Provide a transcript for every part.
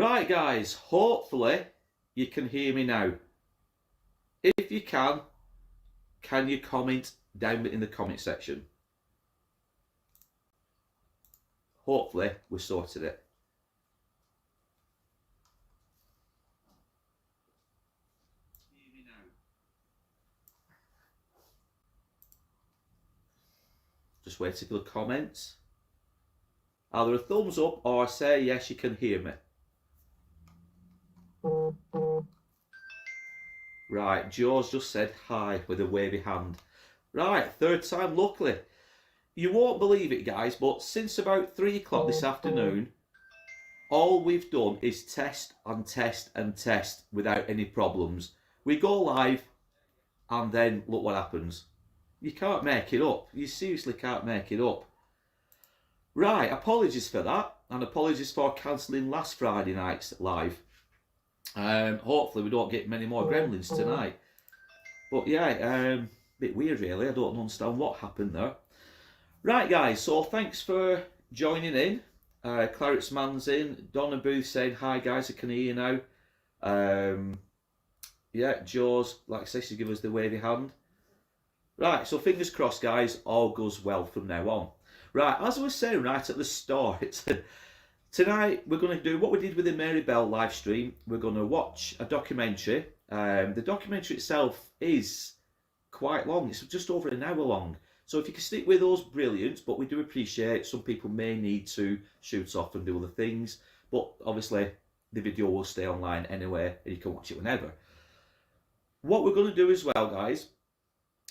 Right guys, hopefully you can hear me now. If you can you comment down in the comment section? Hopefully we sorted it. Hear me now. Just waiting for the comments. Either a thumbs up or say yes you can hear me. Right, Joe's just said hi with a wavy hand. Right, third time luckily. You won't believe it guys, but since about 3 o'clock this afternoon, all we've done is test and test and test without any problems. We go live and then look what happens. You can't make it up. You seriously can't make it up. Right, apologies for that, and apologies for cancelling last Friday night's live. Hopefully we don't get many more gremlins tonight. But yeah, bit weird really. I don't understand what happened there. Right guys, so thanks for joining in. Claret's man's in. Donna Booth saying hi guys, I can hear you now. Yeah, Joe's like I say, she give us the wavy hand. Right, so fingers crossed guys, all goes well from now on. Right, as I was saying right at the start, tonight we're going to do what we did with the Mary Bell live stream. We're going to watch a documentary. The documentary itself is quite long. It's just over an hour long. So if you can stick with us, brilliant. But we do appreciate some people may need to shoot off and do other things. But obviously the video will stay online anyway and you can watch it whenever. What we're going to do as well, guys,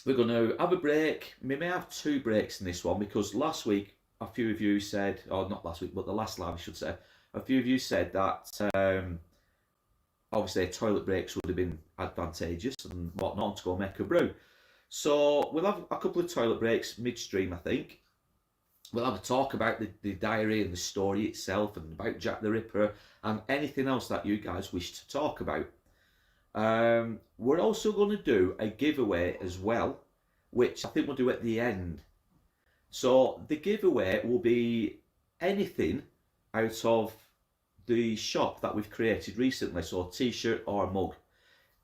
we're going to have a break. We may have 2 breaks in this one because last week a few of you said, or not last week, but the last live I should say, a few of you said that obviously toilet breaks would have been advantageous and whatnot to go make a brew. So we'll have a couple of toilet breaks midstream, I think. We'll have a talk about the diary and the story itself and about Jack the Ripper and anything else that you guys wish to talk about. We're also going to do a giveaway as well, which I think we'll do at the end. So the giveaway will be anything out of the shop that we've created recently, so a t-shirt or a mug.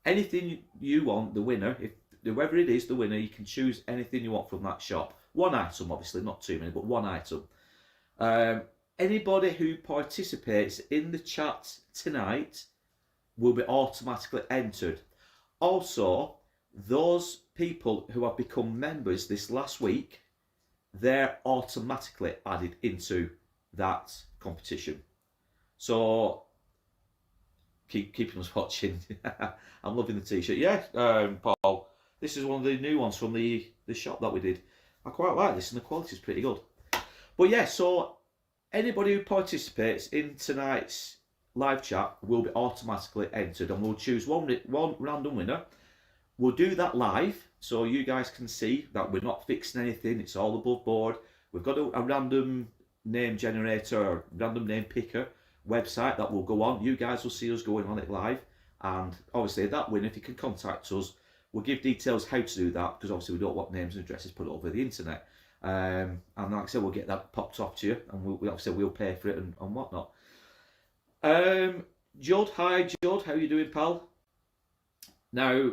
Anything you want, the winner, if whoever it is, the winner, you can choose anything you want from that shop. 1 item, obviously, not too many, but 1 item. Anybody who participates in the chat tonight will be automatically entered. Also, those people who have become members this last week, they're automatically added into that competition. So keeping us watching. I'm loving the t-shirt. Yeah, Paul, this is one of the new ones from the shop that we did. I quite like this and the quality is pretty good. But yeah, so anybody who participates in tonight's live chat will be automatically entered and we'll choose one random winner. We'll do that live so you guys can see that we're not fixing anything, it's all above board. We've got a random name generator or random name picker website that will go on. You guys will see us going on it live, and obviously that winner, if you can contact us, we'll give details how to do that, because obviously we don't want names and addresses put over the internet. And like I said, we'll get that popped off to you, and we'll pay for it and whatnot. Judd, hi Judd, how you doing, pal? Now,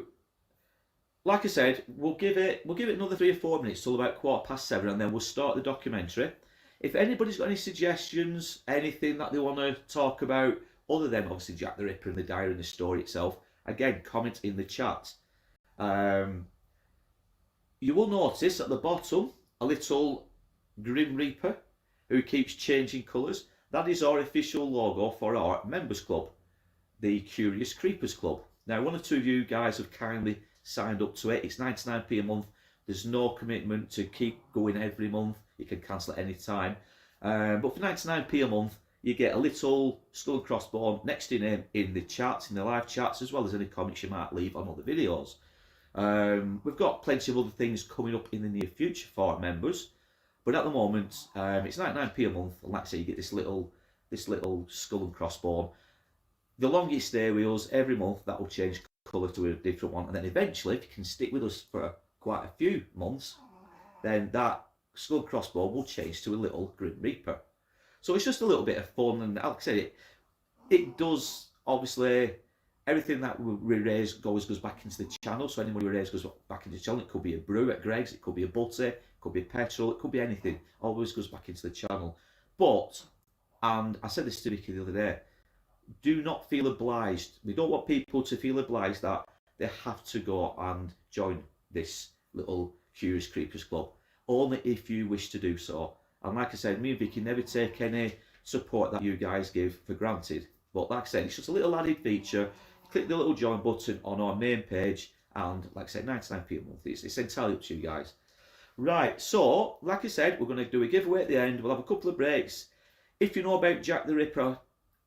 like I said, we'll give it another 3 or 4 minutes till about 7:15, and then we'll start the documentary. If anybody's got any suggestions, anything that they want to talk about, other than obviously Jack the Ripper and the diary and the story itself, again, comment in the chat. You will notice at the bottom a little Grim Reaper who keeps changing colours. That is our official logo for our members club, the Curious Creepers Club. Now, 1 or 2 of you guys have kindly signed up to it. It's 99p a month. There's no commitment to keep going every month. You can cancel at any time. But for 99p a month, you get a little skull and crossbone next to your name in the chats, in the live chats, as well as any comments you might leave on other videos. We've got plenty of other things coming up in the near future for our members. But at the moment, it's 99p a month. And like I say, you get this little skull and crossbone. The longer you stay with us, every month, that will change colour to a different one. And then eventually, if you can stick with us for quite a few months, then that skull and crossbone will change to a little Grim Reaper. So it's just a little bit of fun, and like I said, it does, obviously, everything that we raise goes back into the channel. So any money we raise goes back into the channel. It could be a brew at Greg's, it could be a butter, it could be petrol, it could be anything. Always goes back into the channel. But, and I said this to Vicky the other day, do not feel obliged. We don't want people to feel obliged that they have to go and join this little Curious Creepers Club. Only if you wish to do so. And like I said, me and Vicky never take any support that you guys give for granted. But like I said, it's just a little added feature. Click the little join button on our main page, and like I said, 99p a month. It's entirely up to you guys. Right, so like I said, we're going to do a giveaway at the end. We'll have a couple of breaks. If you know about Jack the Ripper,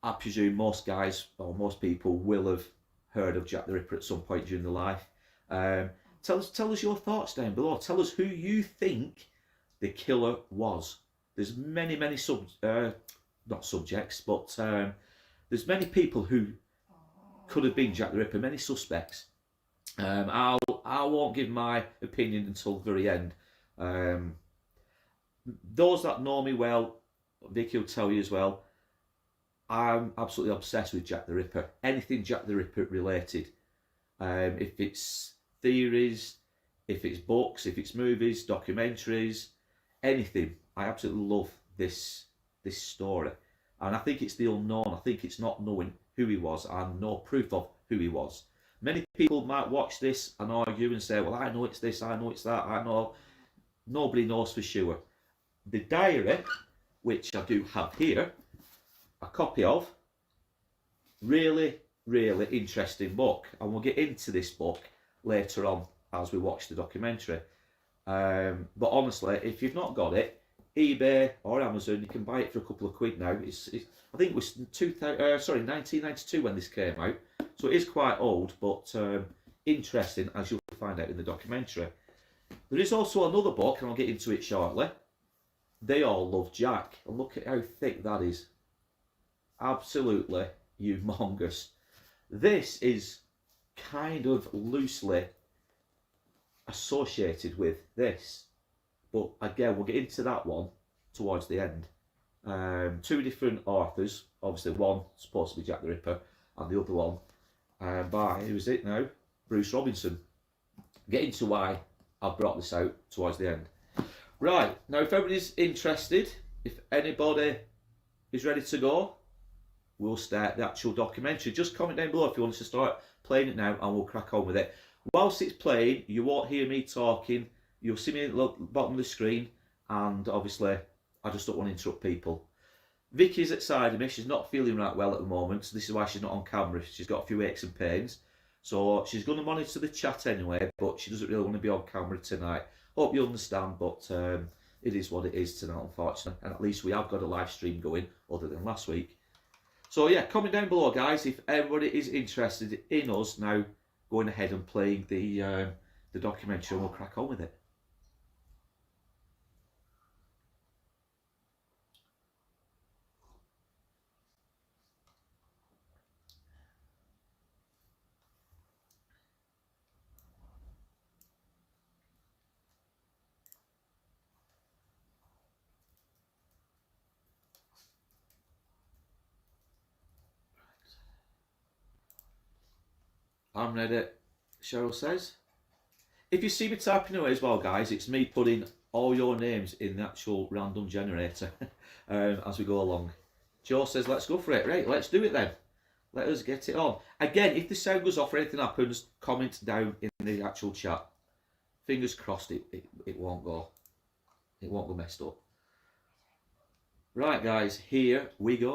I presume most guys or most people will have heard of Jack the Ripper at some point during their life. Tell us your thoughts down below. Tell us who you think the killer was. There's many not subjects, but there's many people who could have been Jack the Ripper, many suspects. I won't give my opinion until the very end. Those that know me well, Vicky will tell you as well, I'm absolutely obsessed with Jack the Ripper. Anything Jack the Ripper related. If it's theories, if it's books, if it's movies, documentaries, anything. I absolutely love this story. And I think it's the unknown. I think it's not knowing who he was and no proof of who he was. Many people might watch this and argue and say, well, I know it's this, I know it's that, I know. Nobody knows for sure. The diary, which I do have here, a copy of, really interesting book, and we'll get into this book later on as we watch the documentary. But honestly, if you've not got it, eBay or Amazon, you can buy it for a couple of quid now. I think it was 1992 when this came out, so it is quite old, but interesting, as you'll find out in the documentary. There is also another book, and I'll get into it shortly. They All Love Jack, and look at how thick that is. Absolutely humongous. This is kind of loosely associated with this, but again, we'll get into that one towards the end. Two different authors, obviously one supposed to be Jack the Ripper and the other one by, who is it now? Bruce Robinson. Get into why I've brought this out towards the end. Right, now if everybody's interested, if anybody is ready to go, we'll start the actual documentary. Just comment down below if you want us to start playing it now, and we'll crack on with it. Whilst it's playing, you won't hear me talking. You'll see me at the bottom of the screen, and obviously I just don't want to interrupt people. Vicky's at side of me. She's not feeling right well at the moment, so this is why she's not on camera. She's got a few aches and pains, so she's going to monitor the chat anyway, but she doesn't really want to be on camera tonight. Hope you understand, but it is what it is tonight, unfortunately, and at least we have got a live stream going other than last week. So yeah, comment down below, guys, if everybody is interested in us now going ahead and playing the documentary, and we'll crack on with it. I'm ready, Cheryl says. If you see me typing away as well, guys, it's me putting all your names in the actual random generator as we go along. Joe says, let's go for it. Right, let's do it then. Let us get it on. Again, if the sound goes off or anything happens, comment down in the actual chat. Fingers crossed it won't go. It won't go messed up. Right, guys, here we go.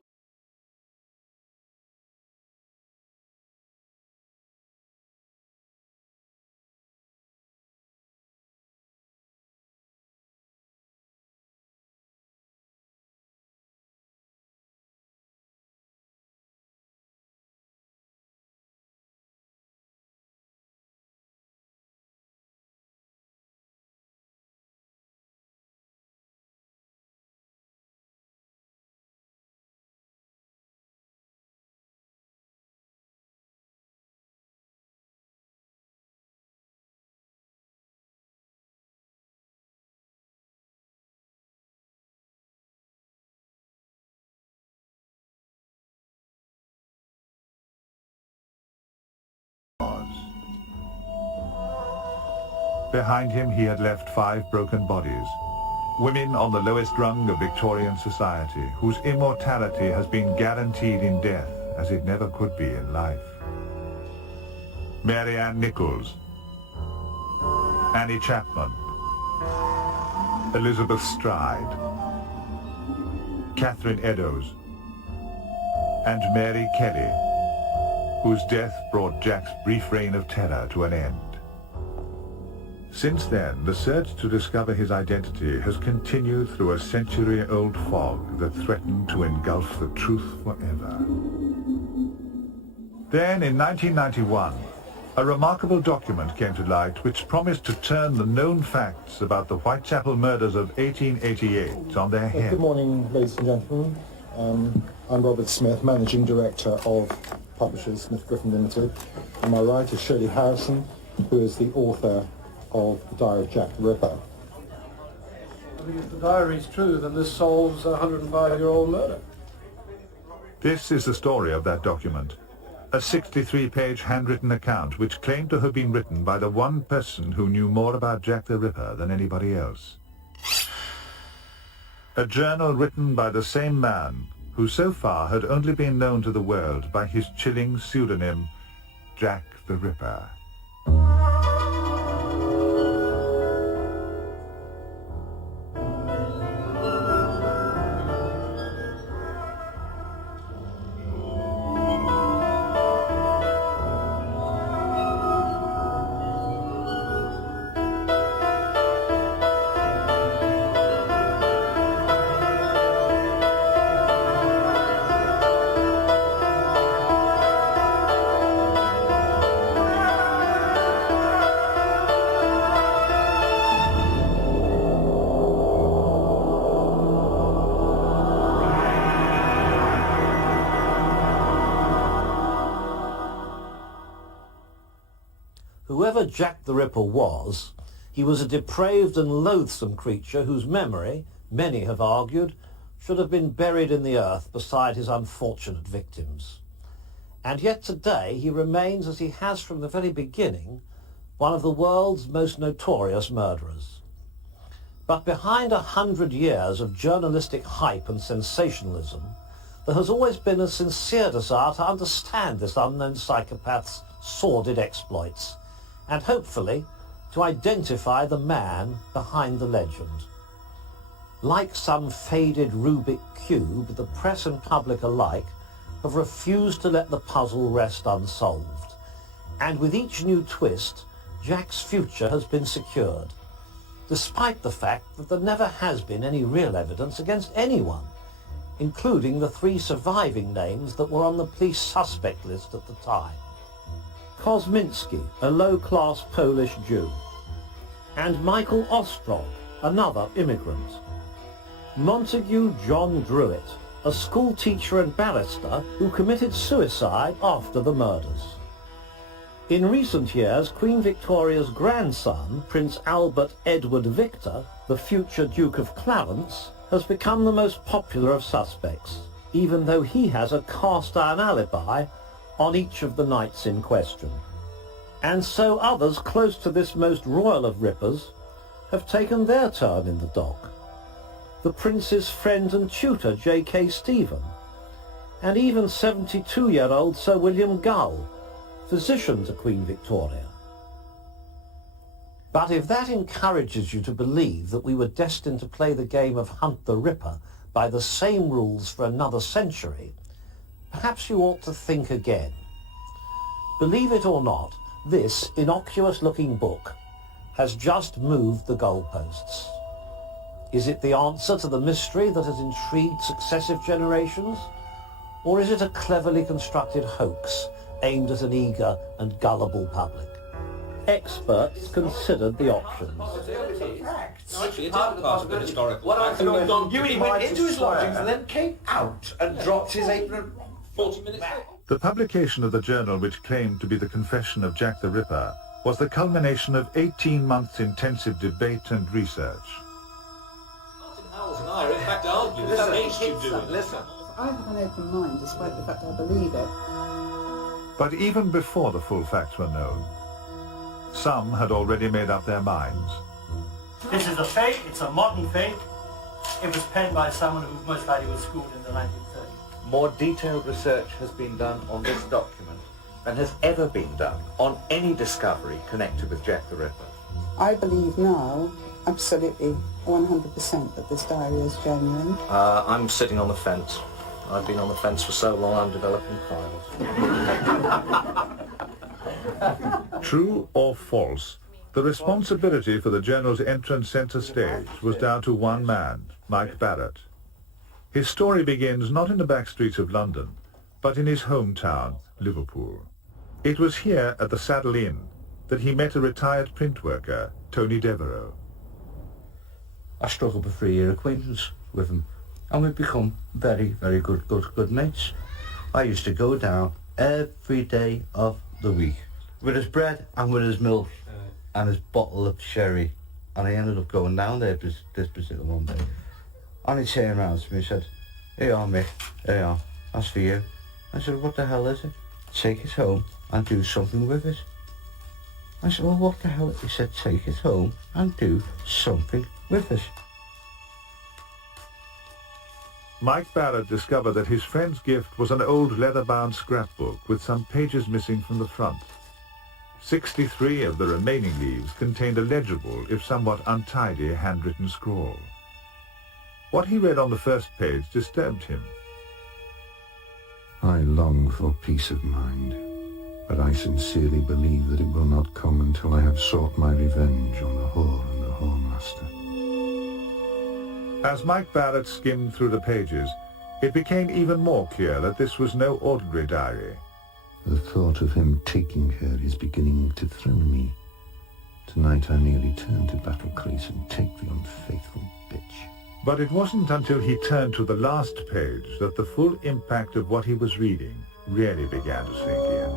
Behind him he had left 5 broken bodies, women on the lowest rung of Victorian society, whose immortality has been guaranteed in death as it never could be in life. Mary Ann Nichols, Annie Chapman, Elizabeth Stride, Catherine Eddowes, and Mary Kelly, whose death brought Jack's brief reign of terror to an end. Since then, the search to discover his identity has continued through a century-old fog that threatened to engulf the truth forever. Then, in 1991, a remarkable document came to light which promised to turn the known facts about the Whitechapel murders of 1888 on their head. Good morning, ladies and gentlemen. I'm Robert Smith, Managing Director of Publishers Smith Griffin Limited. On my right is Shirley Harrison, who is the author of The Diary of Jack the Ripper. I think if the diary is true, then this solves a 105-year-old murder. This is the story of that document. A 63-page handwritten account which claimed to have been written by the one person who knew more about Jack the Ripper than anybody else. A journal written by the same man who so far had only been known to the world by his chilling pseudonym, Jack the Ripper. Whoever Jack the Ripper was, he was a depraved and loathsome creature whose memory, many have argued, should have been buried in the earth beside his unfortunate victims. And yet today he remains, as he has from the very beginning, one of the world's most notorious murderers. But behind 100 years of journalistic hype and sensationalism, there has always been a sincere desire to understand this unknown psychopath's sordid exploits, and hopefully to identify the man behind the legend. Like some faded Rubik cube, the press and public alike have refused to let the puzzle rest unsolved. And with each new twist, Jack's future has been secured, despite the fact that there never has been any real evidence against anyone, including the 3 surviving names that were on the police suspect list at the time. Kosminski, a low-class Polish Jew, and Michael Ostrog, another immigrant. Montague John Druitt, a school teacher and barrister who committed suicide after the murders. In recent years, Queen Victoria's grandson, Prince Albert Edward Victor, the future Duke of Clarence, has become the most popular of suspects, even though he has a cast-iron alibi on each of the nights in question. And so others close to this most royal of rippers have taken their turn in the dock. The Prince's friend and tutor J.K. Stephen, and even 72-year-old Sir William Gull, physician to Queen Victoria. But if that encourages you to believe that we were destined to play the game of Hunt the Ripper by the same rules for another century, perhaps you ought to think again. Believe it or not, this innocuous-looking book has just moved the goalposts. Is it the answer to the mystery that has intrigued successive generations? Or is it a cleverly constructed hoax aimed at an eager and gullible public? Experts considered the options. Actually, it is part of the historical fact. You mean he went into his lodgings and then came out and dropped his apron 40 minutes later? The publication of the journal which claimed to be the confession of Jack the Ripper was the culmination of 18 months' intensive debate and research. Martin Howells and I are in fact arguing this against you doing it. Listen. I have an open mind despite the fact I believe it. But even before the full facts were known, Some had already made up their minds. This is a fake, it's a modern fake. It was penned by someone who most likely was schooled in the 1930s. More detailed research has been done on this document than has ever been done on any discovery connected with Jack the Ripper. I believe now, absolutely 100% that this diary is genuine. I'm sitting on the fence. I've been on the fence for so long I'm developing files. True or false, the responsibility for the journal's entrance centre stage was down to one man, Mike Barrett. His story begins not in the back streets of London, but in his hometown, Liverpool. It was here at the Saddle Inn that he met a retired print worker, Tony Devereux. I struck up a 3-year acquaintance with him, and we've become very, very good mates. I used to go down every day of the week with his bread and with his milk and his bottle of sherry, and I ended up going down there this particular one day. And he turned around to me and said, "Here you are, Mick, here you are, that's for you." I said, "What the hell is it?" "Take it home and do something with it." I said, "Well, what the hell?" He said, "Take it home and do something with it." Mike Barrett discovered that his friend's gift was an old leather-bound scrapbook with some pages missing from the front. 63 of the remaining leaves contained a legible, if somewhat untidy, handwritten scrawl. What he read on the first page disturbed him. "I long for peace of mind, but I sincerely believe that it will not come until I have sought my revenge on the whore and the whoremaster." As Mike Barrett skimmed through the pages, it became even more clear that this was no ordinary diary. The thought of him taking her is beginning to thrill me. Tonight I merely turn to Battlecrease and take the unfaithful bitch. But it wasn't until he turned to the last page that the full impact of what he was reading really began to sink in.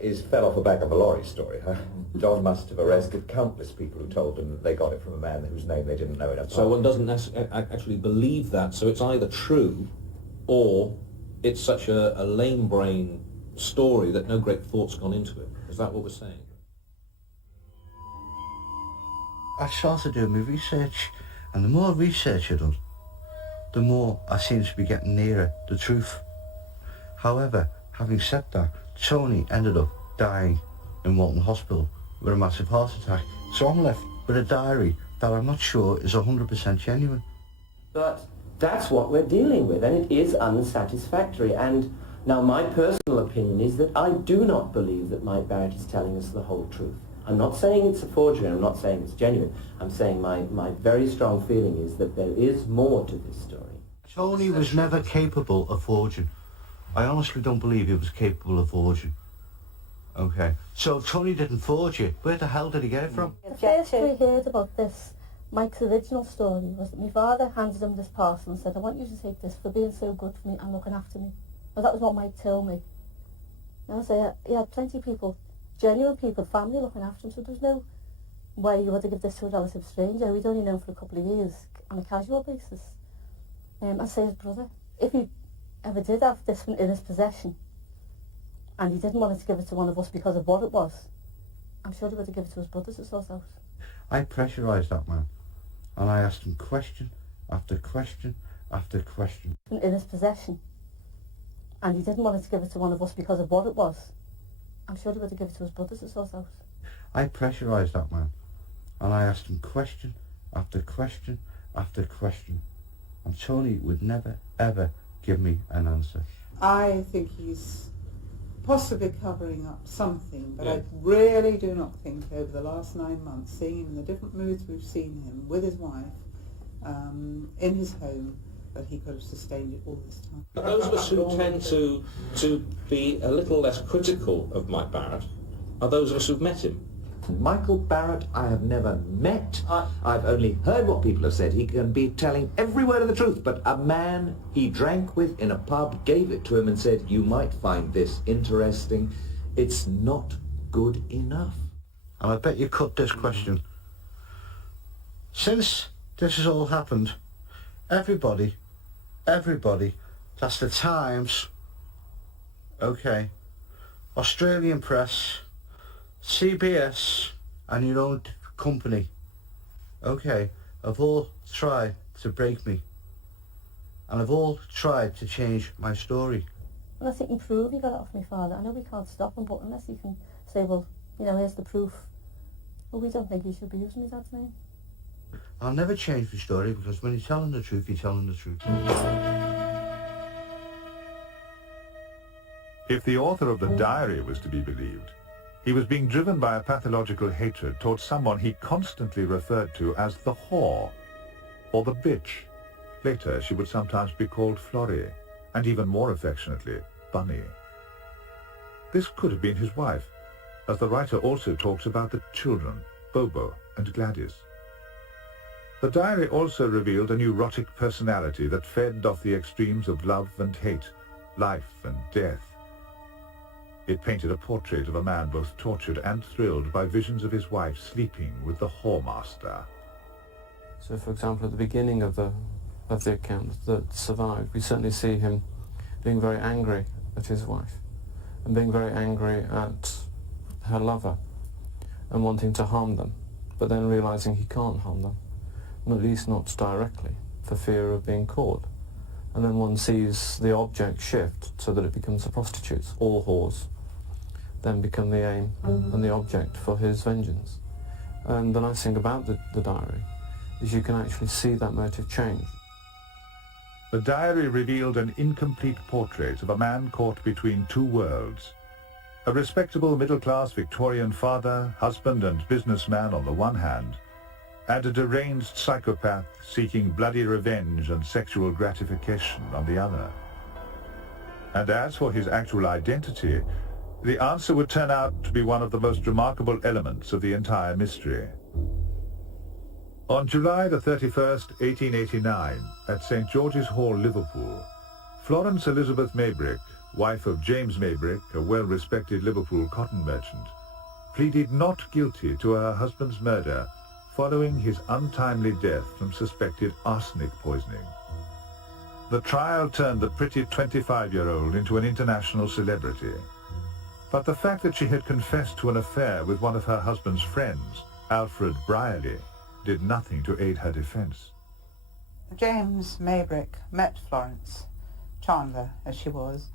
Is fell off the back of a lorry story, huh? John must have arrested countless people who told him that they got it from a man whose name they didn't know in advance. So one doesn't actually believe that, so it's either true or it's such a lame brain story that no great thought's gone into it. Is that what we're saying? I started doing my research, and the more research I done, the more I seem to be getting nearer the truth. However, having said that, Tony ended up dying in Walton Hospital with a massive heart attack, so I'm left with a diary that I'm not sure is 100% genuine. But that's what we're dealing with, and it is unsatisfactory. And now my personal opinion is that I do not believe that Mike Barrett is telling us the whole truth. I'm not saying it's a forgery, I'm not saying it's genuine. I'm saying my very strong feeling is that there is more to this story. Tony was never capable of forging. I honestly don't believe he was capable of forging. Okay, so if Tony didn't forge it, where the hell did he get it from? The first we heard about this, Mike's original story, was that my father handed him this parcel and said, "I want you to take this for being so good for me and looking after me." Well, that was what Mike told me. And I say, he had plenty of people, genuine people, family looking after him, so there's no way you would have given this to a relative stranger. We'd only known for a couple of years on a casual basis. And say his brother, if he ever did have this in his possession, and he didn't want to give it to one of us because of what it was, I'm sure he would have given it to his brother to sort out. I pressurised that man, and I asked him question after question after question. In his possession, and he didn't want to give it to one of us because of what it was, I'm sure he would have given it to his brother to sort out. I pressurised that man, and I asked him question after question after question, and Tony would never ever give me an answer. I think he's possibly covering up something, but I really do not think over the last 9 months, seeing him in the different moods we've seen him with his wife, in his home, that he could have sustained it all this time. But those of us who tend to be a little less critical of Mike Barrett are those of us who've met him. Michael Barrett I have never met. I've only heard what people have said. He can be telling every word of the truth, but a man he drank with in a pub gave it to him and said, "You might find this interesting." It's not good enough. And I bet you cut this question. Since this has all happened, everybody, that's the Times, okay, Australian press, CBS, and your own company, okay, have all tried to break me. And have all tried to change my story. Unless he can prove he got it off my father. I know we can't stop him, but unless he can say, well, you know, here's the proof. Well, we don't think he should be using his dad's name. I'll never change my story, because when you're telling the truth, you're telling the truth. If the author of the diary was to be believed, he was being driven by a pathological hatred towards someone he constantly referred to as the whore, or the bitch. Later, she would sometimes be called Florrie, and even more affectionately, Bunny. This could have been his wife, as the writer also talks about the children, Bobo and Gladys. The diary also revealed a neurotic personality that fed off the extremes of love and hate, life and death. It painted a portrait of a man both tortured and thrilled by visions of his wife sleeping with the whoremaster. So, for example, at the beginning of the account that survived, we certainly see him being very angry at his wife and being very angry at her lover and wanting to harm them, but then realizing he can't harm them, and at least not directly, for fear of being caught. And then one sees the object shift so that it becomes the prostitutes. All whores then become the aim and the object for his vengeance. And the nice thing about the diary is you can actually see that motive change. The diary revealed an incomplete portrait of a man caught between two worlds. A respectable middle-class Victorian father, husband and businessman on the one hand, and a deranged psychopath seeking bloody revenge and sexual gratification on the other. And as for his actual identity, the answer would turn out to be one of the most remarkable elements of the entire mystery. On July the 31st, 1889, at St. George's Hall, Liverpool, Florence Elizabeth Maybrick, wife of James Maybrick, a well-respected Liverpool cotton merchant, pleaded not guilty to her husband's murder following his untimely death from suspected arsenic poisoning. The trial turned the pretty 25-year-old into an international celebrity. But the fact that she had confessed to an affair with one of her husband's friends, Alfred Brierley, did nothing to aid her defense. James Maybrick met Florence Chandler, as she was,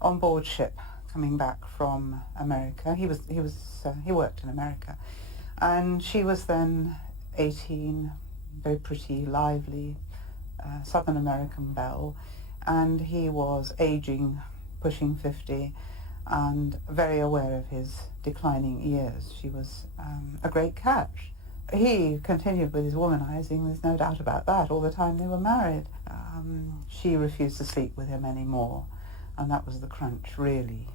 on board ship coming back from America. He worked in America, and she was then 18, very pretty, lively, Southern American belle, and he was aging, pushing 50, and very aware of his declining years. She was a great catch. He continued with his womanizing, there's no doubt about that, all the time they were married. She refused to sleep with him anymore, and that was the crunch, really.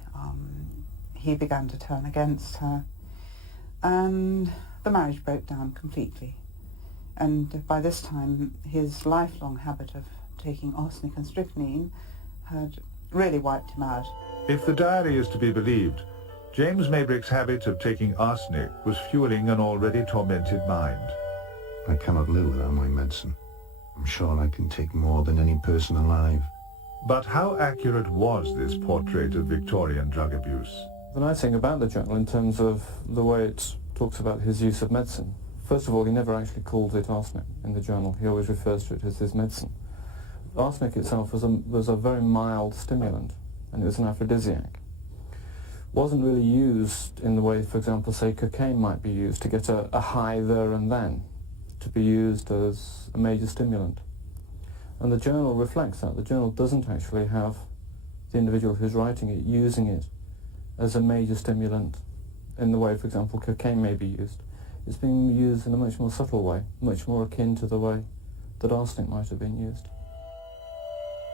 He began to turn against her, and the marriage broke down completely. And by this time, his lifelong habit of taking arsenic and strychnine had really wiped him out. If the diary is to be believed, James Maybrick's habit of taking arsenic was fueling an already tormented mind. I cannot live without my medicine. I'm sure I can take more than any person alive. But how accurate was this portrait of Victorian drug abuse? The nice thing about the journal, in terms of the way it talks about his use of medicine, first of all, he never actually called it arsenic in the journal. He always refers to it as his medicine. Arsenic itself was a very mild stimulant, and it was an aphrodisiac. Wasn't really used in the way, for example, say cocaine might be used to get a high there and then, to be used as a major stimulant. And the journal reflects that. The journal doesn't actually have the individual who's writing it using it as a major stimulant in the way, for example, cocaine may be used. It's being used in a much more subtle way, much more akin to the way that arsenic might have been used.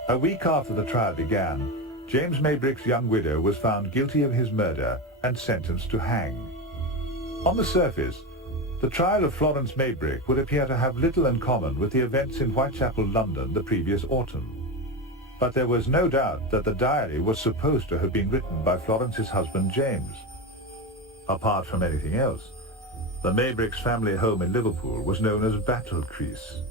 A week after the trial began, James Maybrick's young widow was found guilty of his murder and sentenced to hang. On the surface, the trial of Florence Maybrick would appear to have little in common with the events in Whitechapel, London, the previous autumn. But there was no doubt that the diary was supposed to have been written by Florence's husband, James. Apart from anything else, the Maybricks' family home in Liverpool was known as Battle Crease.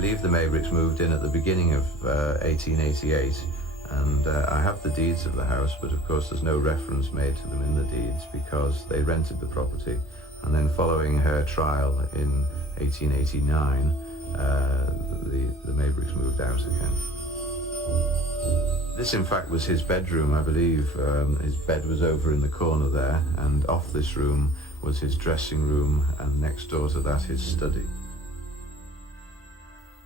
believe the Maybricks moved in at the beginning of 1888, and I have the deeds of the house, but of course there's no reference made to them in the deeds because they rented the property, and then following her trial in 1889, the Maybritts moved out again. This in fact was his bedroom, I believe. His bed was over in the corner there, and off this room was his dressing room, and next door to that his study.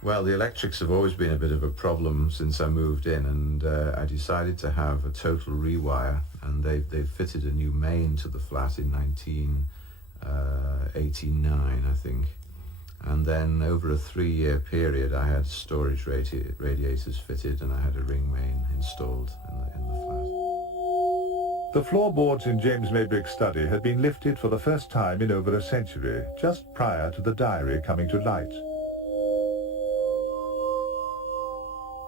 Well, the electrics have always been a bit of a problem since I moved in, and I decided to have a total rewire, and they've fitted a new main to the flat in 1989, I think. And then over a 3-year period I had storage radiators fitted, and I had a ring main installed in the flat. The floorboards in James Maybrick's study had been lifted for the first time in over a century, just prior to the diary coming to light.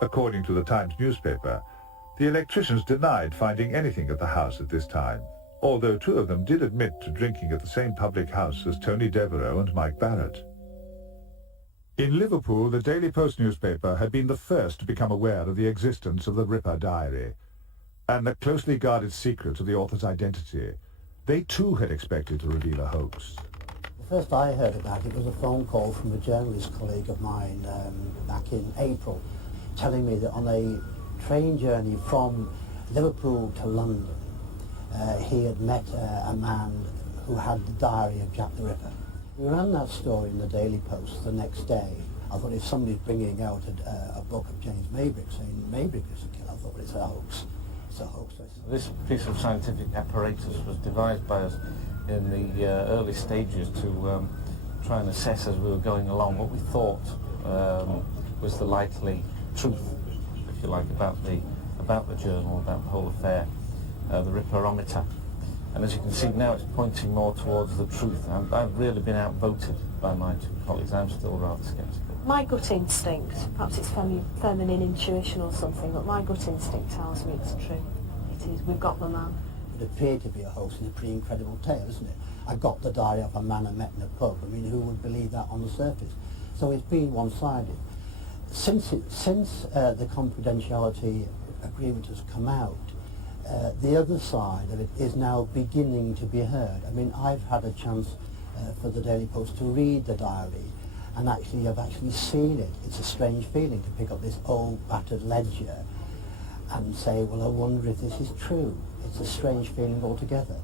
According to the Times newspaper, the electricians denied finding anything at the house at this time, although 2 of them did admit to drinking at the same public house as Tony Devereux and Mike Barrett. In Liverpool, the Daily Post newspaper had been the first to become aware of the existence of the Ripper diary, and the closely guarded secret of the author's identity. They too had expected to reveal a hoax. The first I heard about it was a phone call from a journalist colleague of mine back in April, telling me that on a train journey from Liverpool to London, he had met a man who had the diary of Jack the Ripper. We ran that story in the Daily Post the next day. I thought, if somebody's bringing out a book of James Maybrick saying Maybrick is a killer, I thought, well, it's a hoax. It's a hoax. This piece of scientific apparatus was devised by us in the early stages to try and assess as we were going along what we thought was the likely truth, if you like, about the journal, about the whole affair, the Ripperometer. And as you can see now, it's pointing more towards the truth. I've really been outvoted by my 2 colleagues. I'm still rather sceptical. My gut instinct, perhaps it's feminine intuition or something, but my gut instinct tells me it's true. It is. We've got the man. It appeared to be a hoax and a pretty incredible tale, isn't it? I got the diary of a man I met in a pub. I mean, who would believe that on the surface? So it's been one-sided. Since the confidentiality agreement has come out, the other side of it is now beginning to be heard. I mean, I've had a chance for the Daily Post to read the diary, and I've actually seen it. It's a strange feeling to pick up this old battered ledger and say, well, I wonder if this is true. It's a strange feeling altogether.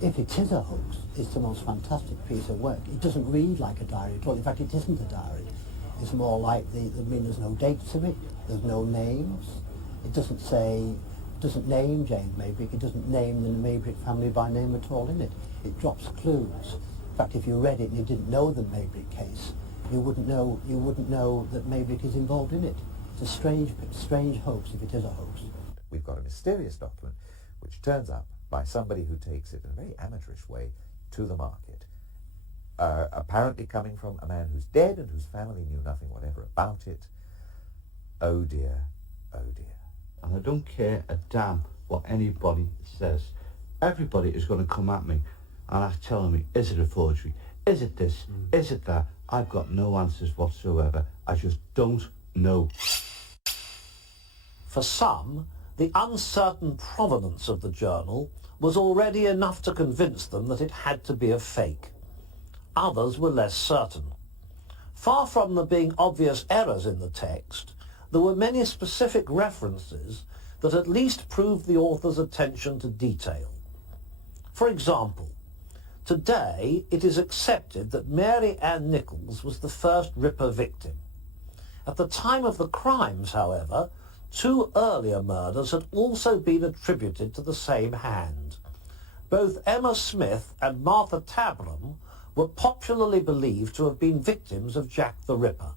If it is a hoax, it's the most fantastic piece of work. It doesn't read like a diary at all. In fact, it isn't a diary. It's more like there's no dates in it, there's no names. It doesn't name James Maybrick, it doesn't name the Maybrick family by name at all in it. It drops clues. In fact, if you read it and you didn't know the Maybrick case, you wouldn't know that Maybrick is involved in it. It's a strange hoax if it is a hoax. We've got a mysterious document which turns up by somebody who takes it in a very amateurish way to the market, apparently coming from a man who's dead and whose family knew nothing whatever about it. Oh dear, oh dear. And I don't care a damn what anybody says. Everybody is going to come at me and telling me, is it a forgery? Is it this? Is it that? I've got no answers whatsoever. I just don't know. For some, the uncertain provenance of the journal was already enough to convince them that it had to be a fake. Others were less certain. Far from there being obvious errors in the text, there were many specific references that at least proved the author's attention to detail. For example, today it is accepted that Mary Ann Nichols was the first Ripper victim. At the time of the crimes, however, 2 earlier murders had also been attributed to the same hand. Both Emma Smith and Martha Tabram were popularly believed to have been victims of Jack the Ripper.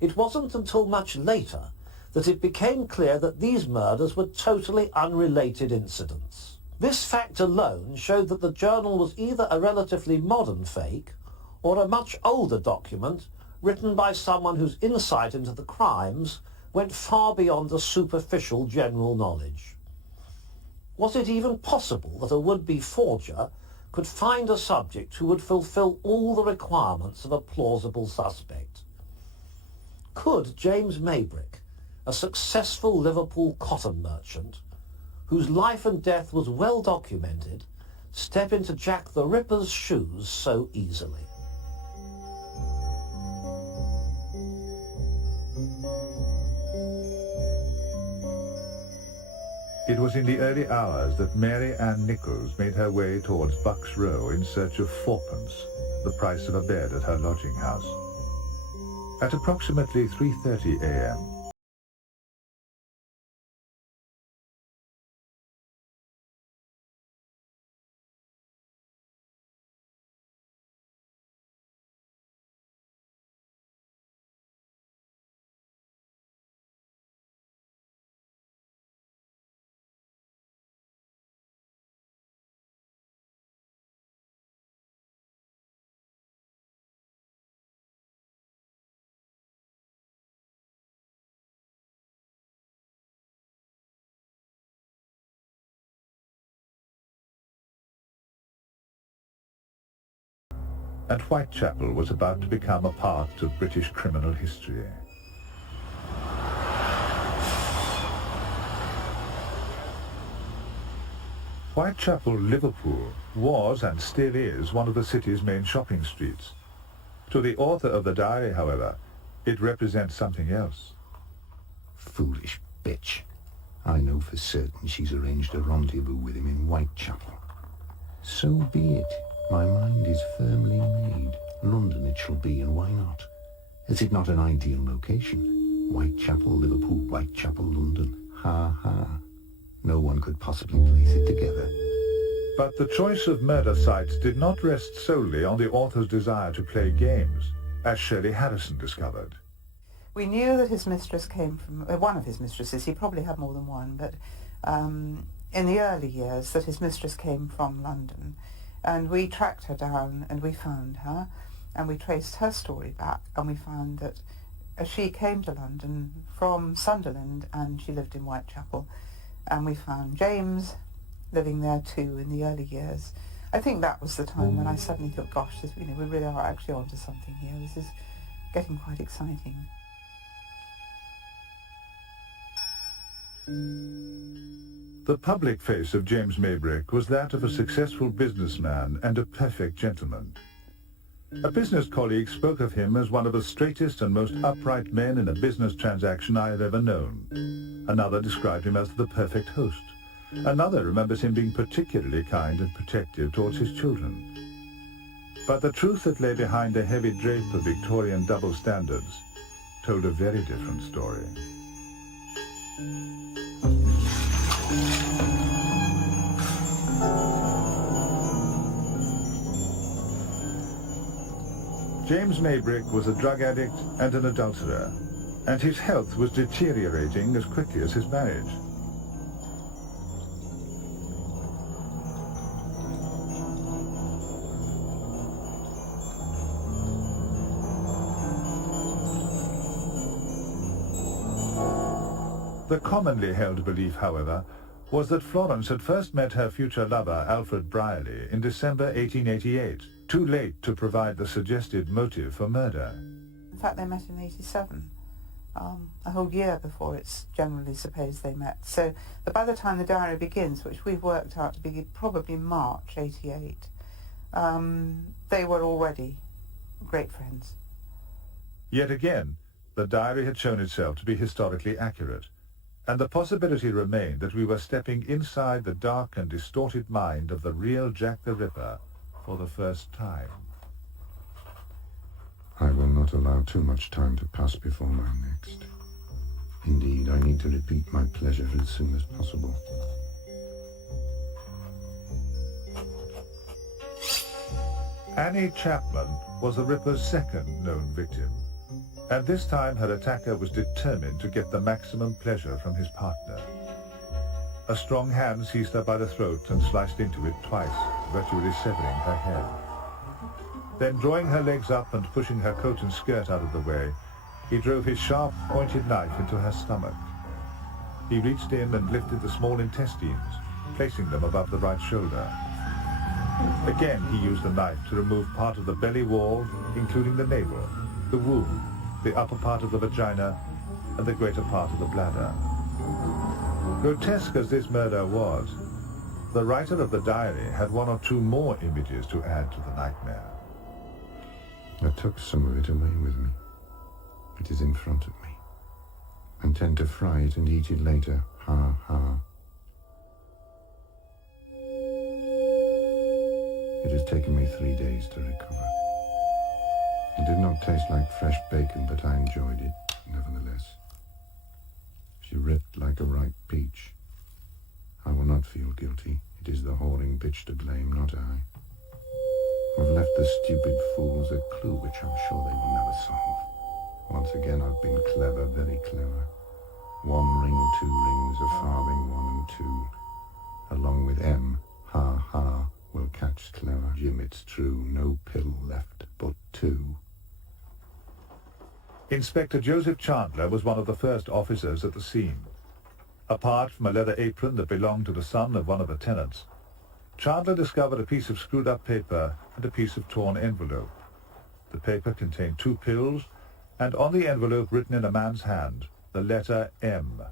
It wasn't until much later that it became clear that these murders were totally unrelated incidents. This fact alone showed that the journal was either a relatively modern fake or a much older document written by someone whose insight into the crimes went far beyond a superficial general knowledge. Was it even possible that a would-be forger could find a subject who would fulfill all the requirements of a plausible suspect? Could James Maybrick, a successful Liverpool cotton merchant, whose life and death was well documented, step into Jack the Ripper's shoes so easily? It was in the early hours that Mary Ann Nichols made her way towards Bucks Row in search of fourpence, the price of a bed at her lodging house. At approximately 3:30 a.m., and Whitechapel was about to become a part of British criminal history. Whitechapel, Liverpool, was and still is one of the city's main shopping streets. To the author of the diary, however, it represents something else. Foolish bitch. I know for certain she's arranged a rendezvous with him in Whitechapel. So be it. My mind is firmly made. London it shall be, and why not? Is it not an ideal location? Whitechapel, Liverpool, Whitechapel, London. Ha ha. No one could possibly place it together. But the choice of murder sites did not rest solely on the author's desire to play games, as Shirley Harrison discovered. We knew that his mistress came from, one of his mistresses, he probably had more than one, but in the early years that his mistress came from London. And we tracked her down and we found her and we traced her story back and we found that she came to London from Sunderland and she lived in Whitechapel. And we found James living there too in the early years. I think that was the time when I suddenly thought, gosh, this, we really are actually onto something here. This is getting quite exciting. The public face of James Maybrick was that of a successful businessman and a perfect gentleman. A business colleague spoke of him as one of the straightest and most upright men in a business transaction I have ever known. Another described him as the perfect host. Another remembers him being particularly kind and protective towards his children. But the truth that lay behind the heavy drape of Victorian double standards told a very different story. James Maybrick was a drug addict and an adulterer, and his health was deteriorating as quickly as his marriage. The commonly held belief, however, was that Florence had first met her future lover, Alfred Brierly, in December 1888, too late to provide the suggested motive for murder. In fact, they met in 87, a whole year before it's generally supposed they met. So that by the time the diary begins, which we've worked out to be probably March 88, they were already great friends. Yet again, the diary had shown itself to be historically accurate, and the possibility remained that we were stepping inside the dark and distorted mind of the real Jack the Ripper for the first time. I will not allow too much time to pass before my next. Indeed, I need to repeat my pleasure as soon as possible. Annie Chapman was the Ripper's second known victim, and this time her attacker was determined to get the maximum pleasure from his partner. A strong hand seized her by the throat and sliced into it twice, virtually severing her head. Then, drawing her legs up and pushing her coat and skirt out of the way, he drove his sharp, pointed knife into her stomach. He reached in and lifted the small intestines, placing them above the right shoulder. Again, he used the knife to remove part of the belly wall, including the navel, the womb, the upper part of the vagina, and the greater part of the bladder. Grotesque as this murder was, the writer of the diary had one or two more images to add to the nightmare. I took some of it away with me. It is in front of me. I intend to fry it and eat it later. Ha ha. It has taken me 3 days to recover. It did not taste like fresh bacon, but I enjoyed it, nevertheless. She ripped like a ripe peach. I will not feel guilty. It is the whoring bitch to blame, not I. I've left the stupid fools a clue which I'm sure they will never solve. Once again I've been clever, very clever. 1 ring, 2 rings, a farthing, 1 and 2. Along with M, ha ha, will catch clever. Jim, it's true, no pill left but 2. Inspector Joseph Chandler was one of the first officers at the scene. Apart from a leather apron that belonged to the son of one of the tenants, Chandler discovered a piece of screwed-up paper and a piece of torn envelope. The paper contained 2 pills, and on the envelope, written in a man's hand, the letter M.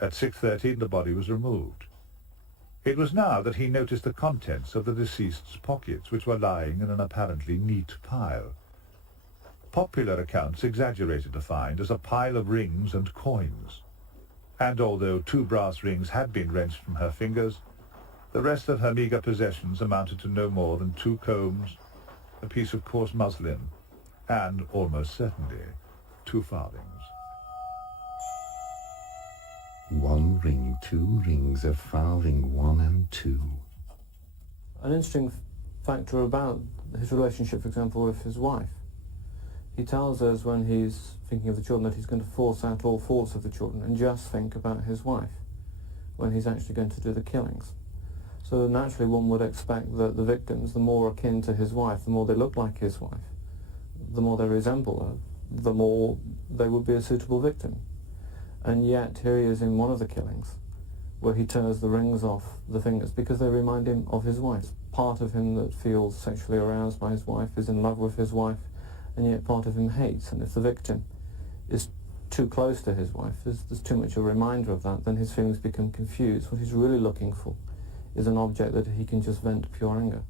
At 6:30, the body was removed. It was now that he noticed the contents of the deceased's pockets, which were lying in an apparently neat pile. Popular accounts exaggerated the find as a pile of rings and coins. And although 2 brass rings had been wrenched from her fingers, the rest of her meagre possessions amounted to no more than 2 combs, a piece of coarse muslin, and, almost certainly, 2 farthings. 1 ring, 2 rings, a farthing, 1 and 2. An interesting factor about his relationship, for example, with his wife. He tells us when he's thinking of the children that he's going to force out all thoughts of the children and just think about his wife when he's actually going to do the killings. So naturally one would expect that the victims, the more akin to his wife, the more they look like his wife, the more they resemble her, the more they would be a suitable victim. And yet here he is in one of the killings where he tears the rings off the fingers because they remind him of his wife. Part of him that feels sexually aroused by his wife is in love with his wife, and yet part of him hates. And if the victim is too close to his wife, there's too much a reminder of that, then his feelings become confused. What he's really looking for is an object that he can just vent pure anger.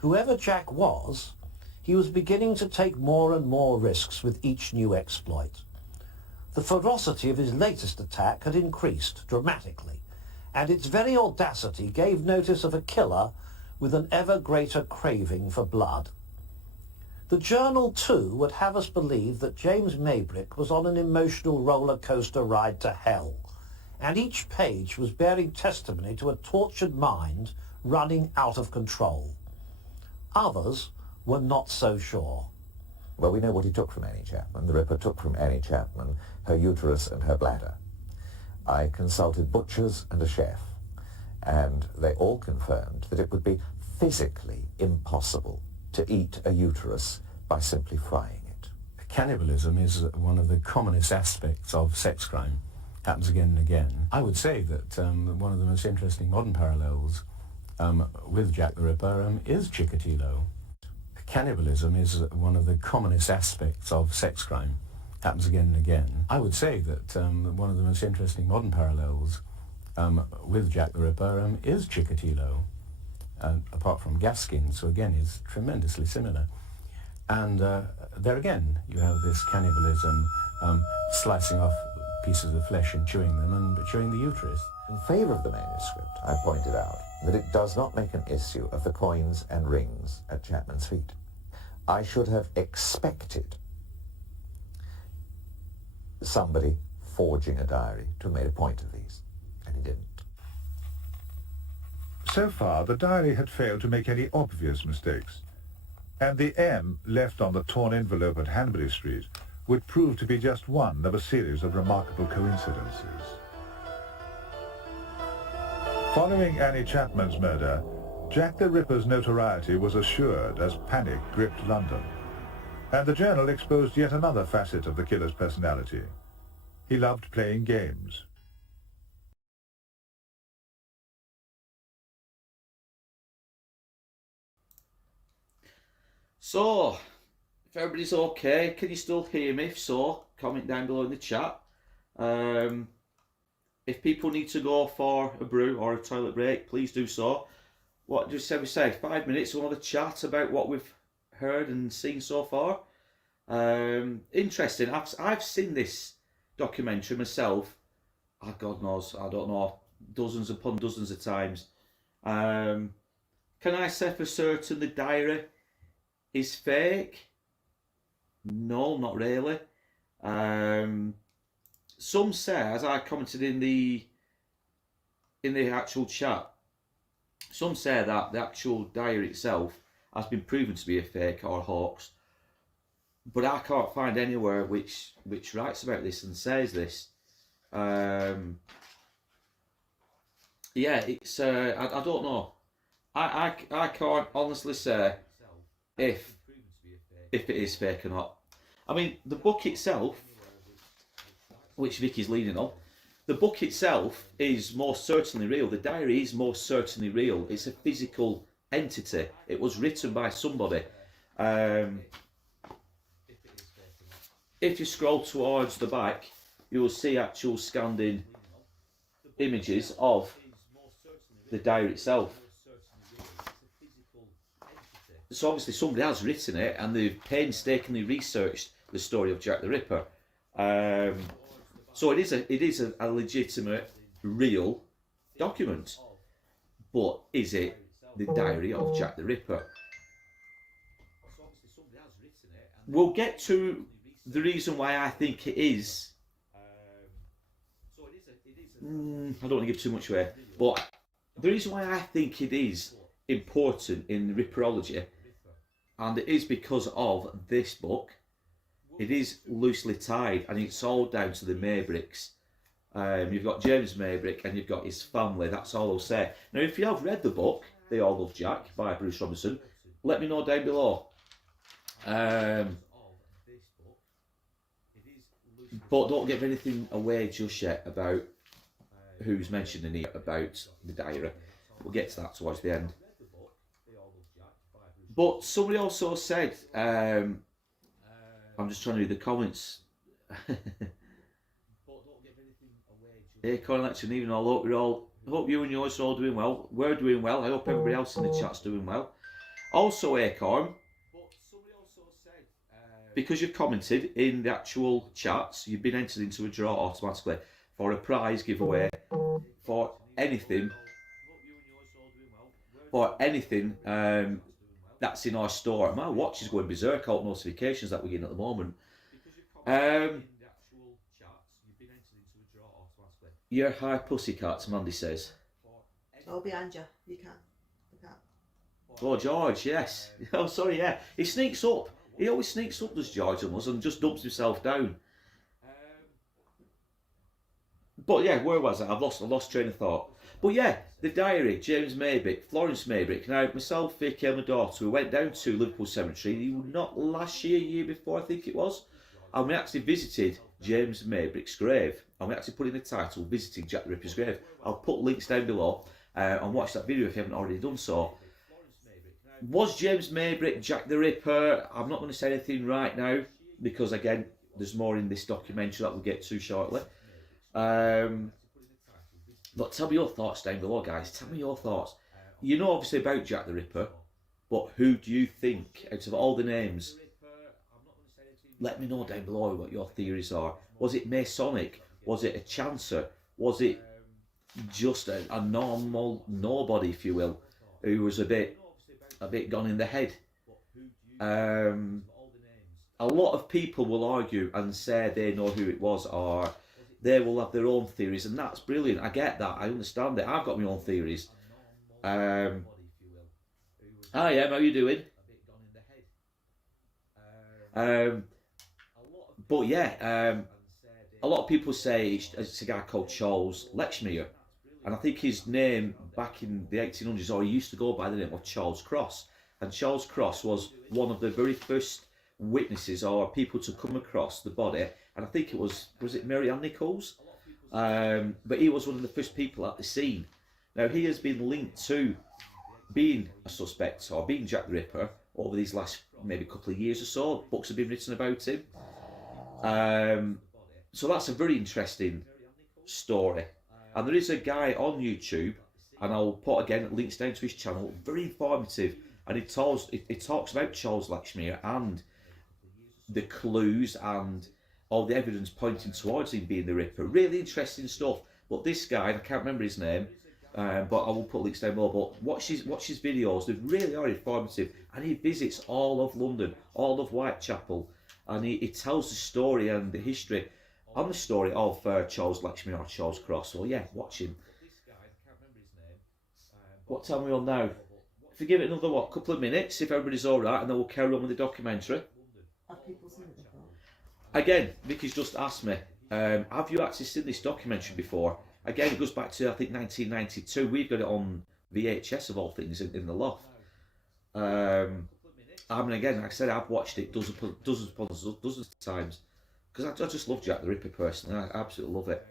Whoever Jack was, he was beginning to take more and more risks with each new exploit. The ferocity of his latest attack had increased dramatically, and its very audacity gave notice of a killer with an ever greater craving for blood. The journal, too, would have us believe that James Maybrick was on an emotional roller coaster ride to hell, and each page was bearing testimony to a tortured mind running out of control. Others were not so sure. Well, we know what he took from Annie Chapman. The Ripper took from Annie Chapman her uterus and her bladder. I consulted butchers and a chef, and they all confirmed that it would be physically impossible to eat a uterus by simply frying it. Cannibalism is one of the commonest aspects of sex crime. Happens again and again. I would say that one of the most interesting modern parallels with Jack the Ripper is Chikatilo. Cannibalism is one of the commonest aspects of sex crime. Happens again and again. I would say that one of the most interesting modern parallels with Jack the Ripper is Chikatilo. Apart from Gaskin, so again is tremendously similar. And there again you have this cannibalism, slicing off pieces of flesh and chewing them and chewing the uterus. In favour of the manuscript, I pointed out that it does not make an issue of the coins and rings at Chapman's feet. I should have expected somebody forging a diary to have made a point of these, and he didn't. So far, the diary had failed to make any obvious mistakes, and the M left on the torn envelope at Hanbury Street would prove to be just one of a series of remarkable coincidences. Following Annie Chapman's murder, Jack the Ripper's notoriety was assured as panic gripped London, and the Journal exposed yet another facet of the killer's personality. He loved playing games. So, if everybody's okay. Can you still hear me? If so, comment down below in the chat. If people need to go for a brew or a toilet break, please do so. What just we say 5 minutes, we'll have a chat about what we've heard and seen so far. Interesting. I've seen this documentary myself. Oh, God knows, I don't know, dozens upon dozens of times. Can I say for certain the diary is fake? No, not really. Some say, as I commented in the actual chat, some say that the actual diary itself has been proven to be a fake or a hoax, but I can't find anywhere which writes about this and says this. Yeah, it's I don't know. I can't honestly say if it is fake or not. I mean, the book itself, which Vicky's leaning on, the book itself is most certainly real. The diary is most certainly real. It's a physical entity. It was written by somebody. If you scroll towards the back, you will see actual scanned in images of the diary itself. So obviously somebody has written it and they've painstakingly researched the story of Jack the Ripper. So it is a legitimate, real document. But is it the diary of Jack the Ripper? We'll get to the reason why I think it is. I don't want to give too much away, but the reason why I think it is important in Ripperology, and it is because of this book. It is loosely tied, and it's all down to the Maybricks. You've got James Maybrick and you've got his family, that's all I'll say. Now, if you have read the book, They All Love Jack, by Bruce Robinson, let me know down below. But don't give anything away just yet about who's mentioned in here about the diary. We'll get to that towards the end. But somebody also said, I'm just trying to read the comments. Hey, Connection, even all hope you're all. Hope you and yours are all doing well. We're doing well. I hope everybody else in the chat's doing well. Also, Acorn, because you've commented in the actual chats, you've been entered into a draw automatically for a prize giveaway for anything. That's in our store. My watch is going berserk, all notifications that we're getting at the moment. You're high pussycats, Mandy says. Oh, behind you. You can't. Oh, George, yes. Oh, sorry, yeah. He sneaks up. He always sneaks up, does George, on us, and just dumps himself down. But yeah, where was I? I lost train of thought. But yeah, the diary, James Maybrick, Florence Maybrick. Now, myself, Vicky and my daughter, we went down to Liverpool Cemetery, not last year, year before, I think it was, and we actually visited James Maybrick's grave. And we actually put in the title, Visiting Jack the Ripper's Grave. I'll put links down below and watch that video if you haven't already done so. Was James Maybrick Jack the Ripper? I'm not going to say anything right now, because again, there's more in this documentary that we'll get to shortly. But tell me your thoughts down below, guys. Tell me your thoughts. You know obviously about Jack the Ripper, but who do you think, out of all the names, let me know down below what your theories are. Was it Masonic? Was it a chancer? Was it just a normal nobody, if you will, who was a bit gone in the head? A lot of people will argue and say they know who it was, or they will have their own theories, and that's brilliant. I get that. I understand it. I've got my own theories. Hi, Em, how you doing? But yeah, a lot of people say it's a guy called Charles Lechmere, and I think his name back in the 1800s, or he used to go by the name of Charles Cross, and Charles Cross was one of the very first witnesses or people to come across the body, and I think it was it Mary Ann Nichols? But he was one of the first people at the scene. Now he has been linked to being a suspect or being Jack the Ripper over these last maybe couple of years or so. Books have been written about him. So that's a very interesting story. And there is a guy on YouTube, and I'll put again links down to his channel, very informative, and it talks about Charles Lakshmir and the clues and all the evidence pointing towards him being the Ripper. Really interesting stuff. But this guy, I can't remember his name, but I will put links down below. But watch his videos; they really are informative. And he visits all of London, all of Whitechapel, and he tells the story and the history and the story of Charles Lakshmir or Charles Cross. So yeah, watch him. What time are we on now? If we give it another couple of minutes, if everybody's all right, and then we'll carry on with the documentary. Have people seen it before? Again, Vicky's just asked me, have you actually seen this documentary before? Again, it goes back to, I think, 1992. We've got it on VHS, of all things, in the loft. I mean, again, like I said, I've watched it dozens of times. Because I just love Jack the Ripper, personally. I absolutely love it.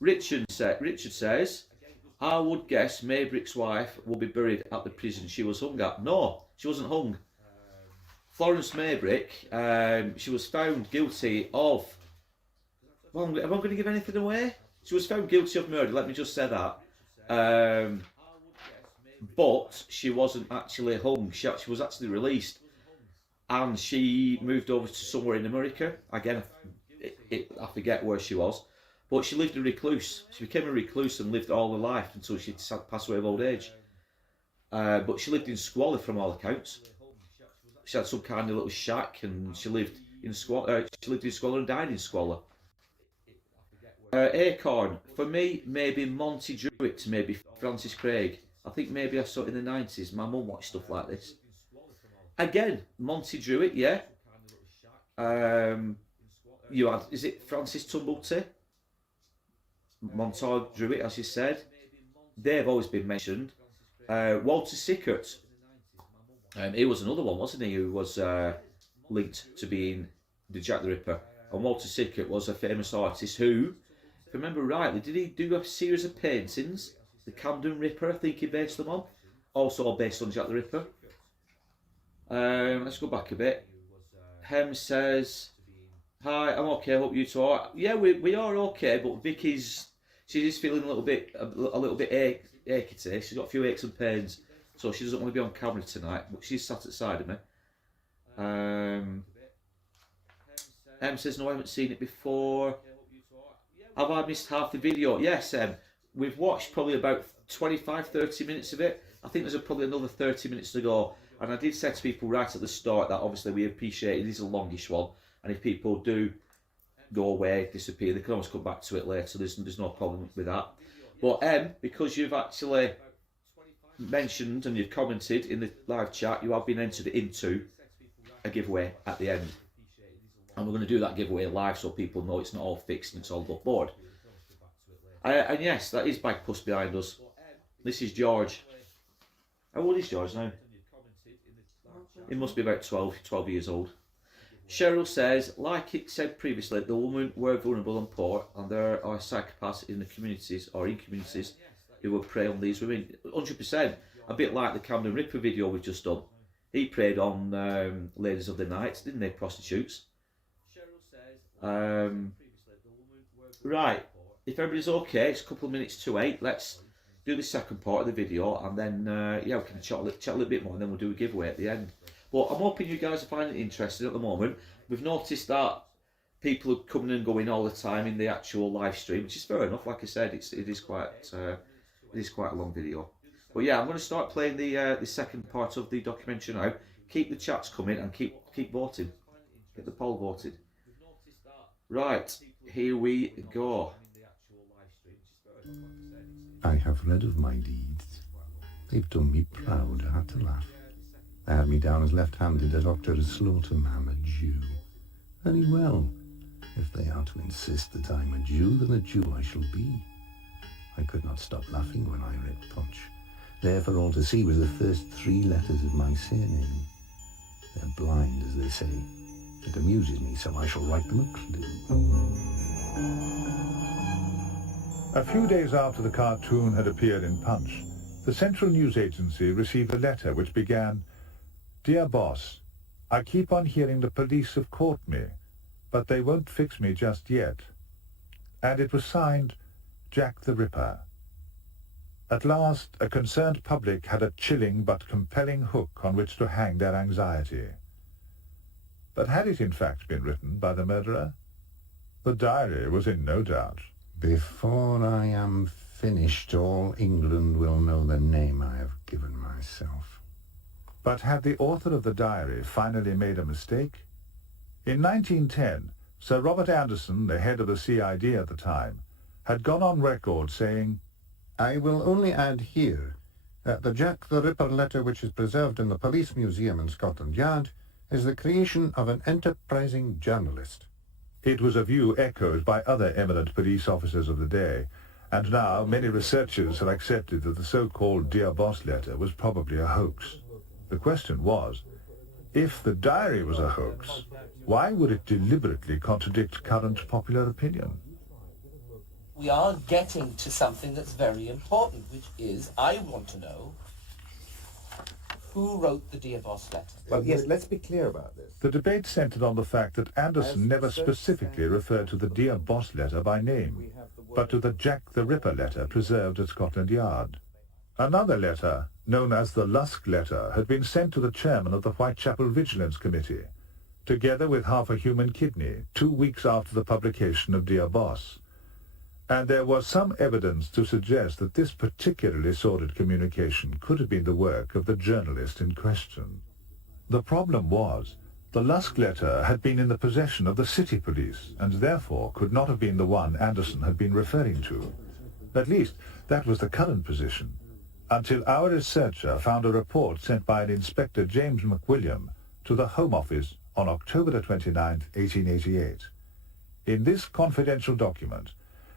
Richard says, I would guess Maybrick's wife will be buried at the prison she was hung at. No, she wasn't hung. Florence Maybrick, she was found guilty of... Well, am I going to give anything away? She was found guilty of murder, let me just say that. But she wasn't actually hung. She was actually released. And she moved over to somewhere in America. Again, I forget where she was. But she lived a recluse. She became a recluse and lived all her life until she passed away of old age. But she lived in squalor from all accounts. She had some kind of little shack, and she lived in squalor. She lived in squalor and died in squalor. Acorn, for me, maybe Monty Druitt, maybe Francis Craig. I think maybe I saw it in the 90s. My mum watched stuff like this. Again, Monty Druitt, yeah. You had, is it Francis Tumblety? Monty Druitt, as you said. They've always been mentioned. Walter Sickert. He was another one, wasn't he, who was linked to being the Jack the Ripper. And Walter Sickert was a famous artist who, if I remember rightly, did he do a series of paintings? The Camden Ripper, I think he based them on. Also based on Jack the Ripper. Let's go back a bit. Hem says, hi, I'm okay, hope you two are. Yeah, we are okay, but Vicky's, she's feeling a little bit achy. She's got a few aches and pains, so she doesn't want to be on camera tonight, but she's sat at the side of me. Em says, no, I haven't seen it before. Have I missed half the video? Yes, we've watched probably about 25-30 minutes of it. I think there's probably another 30 minutes to go. And I did say to people right at the start that obviously we appreciate it is a longish one. And if people do go away, disappear, they can always come back to it later. There's no problem with that. But because you've actually mentioned and you've commented in the live chat, you have been entered into a giveaway at the end. And we're going to do that giveaway live so people know it's not all fixed and it's all above board. And yes, that is Bagpuss behind us. This is George. How old is George now? He must be about 12 years old. Cheryl says, like it said previously, the women were vulnerable and poor, and there are psychopaths in the communities or in communities who will prey on these women. 100%. A bit like the Camden Ripper video we've just done. He preyed on ladies of the night, didn't they? Prostitutes. Right. If everybody's okay, it's a couple of minutes to 8. Let's do the second part of the video, and then yeah, we can chat a little bit more, and then we'll do a giveaway at the end. But I'm hoping you guys are finding it interesting at the moment. We've noticed that people are coming and going all the time in the actual live stream, which is fair enough. Like I said, it is quite a long video. But yeah, I'm going to start playing the second part of the documentary now. Keep the chats coming and keep voting. Get the poll voted. Right, here we go. I have read of my deeds. They've done me proud, I had to laugh. They had me down as left-handed, a doctor, a slaughterman, a Jew. Very well. If they are to insist that I'm a Jew, then a Jew I shall be. I could not stop laughing when I read Punch. There for all to see was the first 3 letters of my surname. They're blind, as they say. It amuses me, so I shall write them a clue. A few days after the cartoon had appeared in Punch, the Central News Agency received a letter which began, Dear boss, I keep on hearing the police have caught me, but they won't fix me just yet. And it was signed Jack the Ripper. At last, a concerned public had a chilling but compelling hook on which to hang their anxiety. But had it in fact been written by the murderer? The diary was in no doubt. Before I am finished, all England will know the name I have given myself. But had the author of the diary finally made a mistake? In 1910, Sir Robert Anderson, the head of the CID at the time, had gone on record saying, I will only add here that the Jack the Ripper letter which is preserved in the Police Museum in Scotland Yard is the creation of an enterprising journalist. It was a view echoed by other eminent police officers of the day, and now many researchers have accepted that the so-called Dear Boss letter was probably a hoax. The question was, if the diary was a hoax, why would it deliberately contradict current popular opinion? We are getting to something that's very important, which is, I want to know who wrote the Dear Boss letter. Well, yes, let's be clear about this. The debate centered on the fact that Anderson never specifically referred to the Dear Boss letter by name, but to the Jack the Ripper letter preserved at Scotland Yard. Another letter, known as the Lusk letter, had been sent to the chairman of the Whitechapel Vigilance Committee, together with half a human kidney, 2 weeks after the publication of Dear Boss. And there was some evidence to suggest that this particularly sordid communication could have been the work of the journalist in question. The problem was, the Lusk letter had been in the possession of the city police, and therefore could not have been the one Anderson had been referring to. At least, that was the current position, until our researcher found a report sent by an Inspector James McWilliam to the Home Office on October 29, 1888. In this confidential document,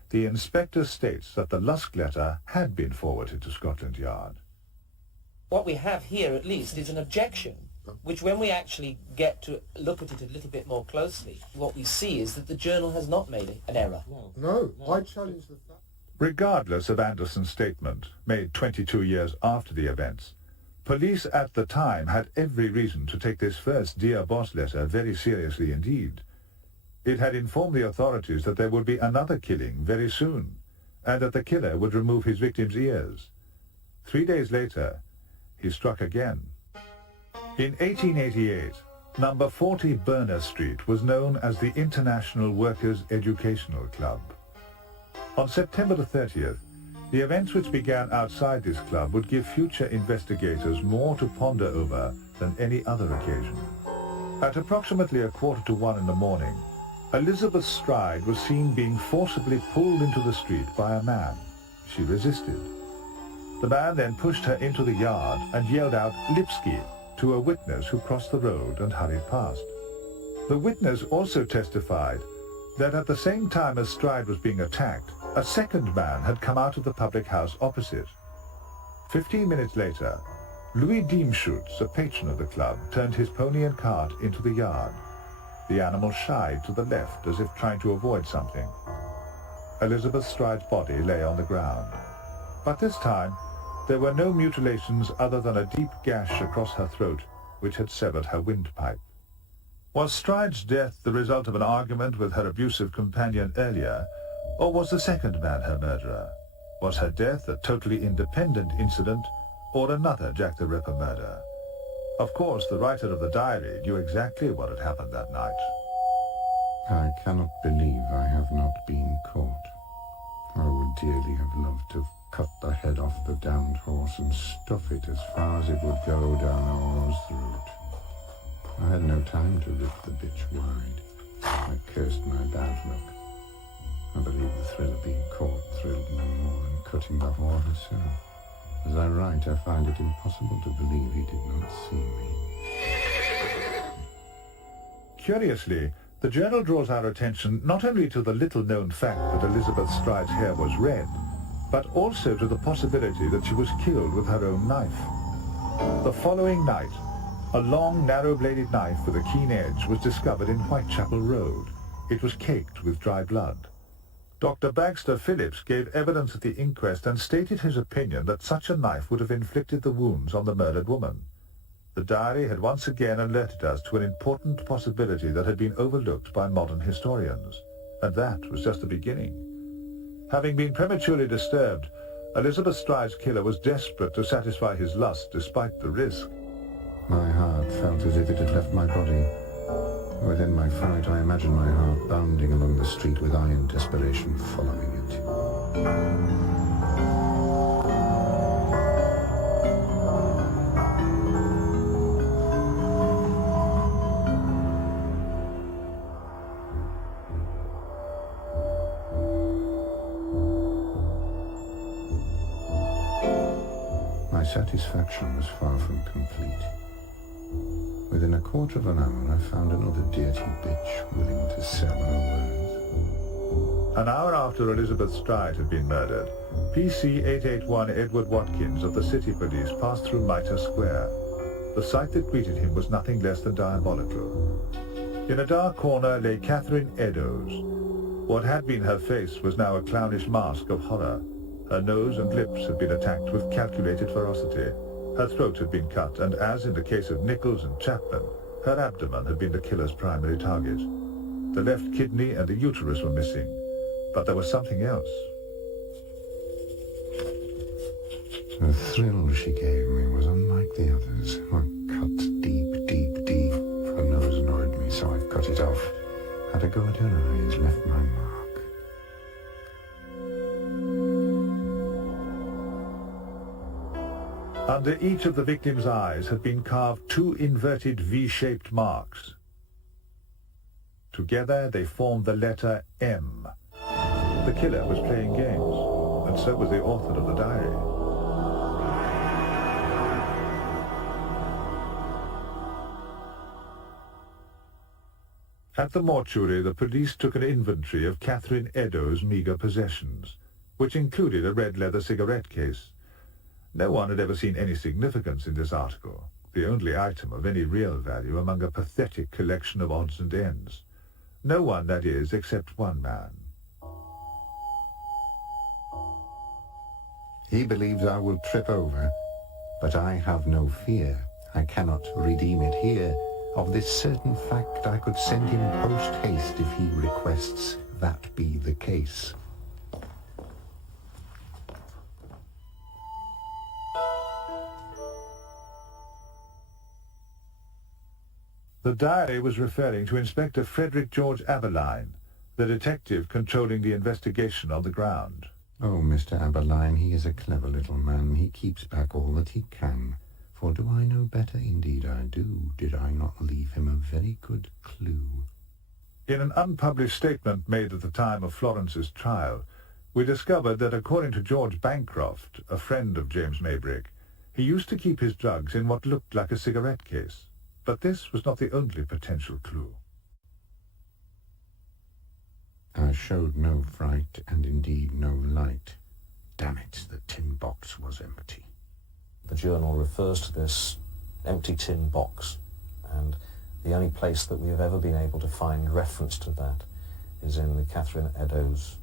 the inspector states that the Lusk letter had been forwarded to Scotland Yard. What we have here, at least, is an objection, which when we actually get to look at it a little bit more closely, what we see is that the journal has not made an error. No, I challenge the fact. Regardless of Anderson's statement, made 22 years after the events, police at the time had every reason to take this first Dear Boss letter very seriously indeed. It had informed the authorities that there would be another killing very soon, and that the killer would remove his victim's ears. 3 days later, he struck again. In 1888, number 40 Burner Street was known as the International Workers' Educational Club. On September the 30th, the events which began outside this club would give future investigators more to ponder over than any other occasion. At approximately 1:45 in the morning, Elizabeth Stride was seen being forcibly pulled into the street by a man. She resisted. The man then pushed her into the yard and yelled out "Lipski" to a witness who crossed the road and hurried past. The witness also testified that at the same time as Stride was being attacked, a second man had come out of the public house opposite. 15 minutes later, Louis Diemschutz, a patron of the club, turned his pony and cart into the yard. The animal shied to the left as if trying to avoid something. Elizabeth Stride's body lay on the ground. But this time, there were no mutilations other than a deep gash across her throat, which had severed her windpipe. Was Stride's death the result of an argument with her abusive companion earlier, or was the second man her murderer? Was her death a totally independent incident, or another Jack the Ripper murder? Of course, the writer of the diary knew exactly what had happened that night. I cannot believe I have not been caught. I would dearly have loved to have cut the head off the downed horse and stuff it as far as it would go down Orr's throat. I had no time to rip the bitch wide. I cursed my bad luck. I believe the thrill of being caught thrilled no more than cutting the whore herself. As I write, I find it impossible to believe he did not see me. Curiously, the journal draws our attention not only to the little-known fact that Elizabeth Stride's hair was red, but also to the possibility that she was killed with her own knife. The following night, a long, narrow-bladed knife with a keen edge was discovered in Whitechapel Road. It was caked with dry blood. Dr. Baxter Phillips gave evidence at the inquest and stated his opinion that such a knife would have inflicted the wounds on the murdered woman. The diary had once again alerted us to an important possibility that had been overlooked by modern historians, and that was just the beginning. Having been prematurely disturbed, Elizabeth Stride's killer was desperate to satisfy his lust despite the risk. My heart felt as if it had left my body. Within my fright, I imagined my heart bounding along the street with iron desperation following it. My satisfaction was far from complete. Within a quarter of an hour, I found another dirty bitch willing to sell her wares. An hour after Elizabeth Stride had been murdered, PC 881 Edward Watkins of the City Police passed through Mitre Square. The sight that greeted him was nothing less than diabolical. In a dark corner lay Catherine Eddowes. What had been her face was now a clownish mask of horror. Her nose and lips had been attacked with calculated ferocity. Her throat had been cut, and as in the case of Nichols and Chapman, her abdomen had been the killer's primary target. The left kidney and the uterus were missing, but there was something else. The thrill she gave me was unlike the others. One cut deep, deep, deep. Her nose annoyed me, so I cut it off. Had a go at her eyes, left my mark. Under each of the victim's eyes had been carved two inverted V-shaped marks. Together they formed the letter M. The killer was playing games, and so was the author of the diary. At the mortuary, the police took an inventory of Catherine Eddowes' meagre possessions, which included a red leather cigarette case. No one had ever seen any significance in this article, the only item of any real value among a pathetic collection of odds and ends. No one, that is, except one man. He believes I will trip over, but I have no fear. I cannot redeem it here. Of this certain fact I could send him post-haste if he requests that be the case. The diary was referring to Inspector Frederick George Aberline, the detective controlling the investigation on the ground. Oh, Mr. Aberline, he is a clever little man. He keeps back all that he can. For do I know better? Indeed I do. Did I not leave him a very good clue? In an unpublished statement made at the time of Florence's trial, we discovered that according to George Bancroft, a friend of James Maybrick, he used to keep his drugs in what looked like a cigarette case. But this was not the only potential clue. I showed no fright, and indeed no light. Damn it, the tin box was empty. The journal refers to this empty tin box, and the only place that we have ever been able to find reference to that is in the Catherine Eddowes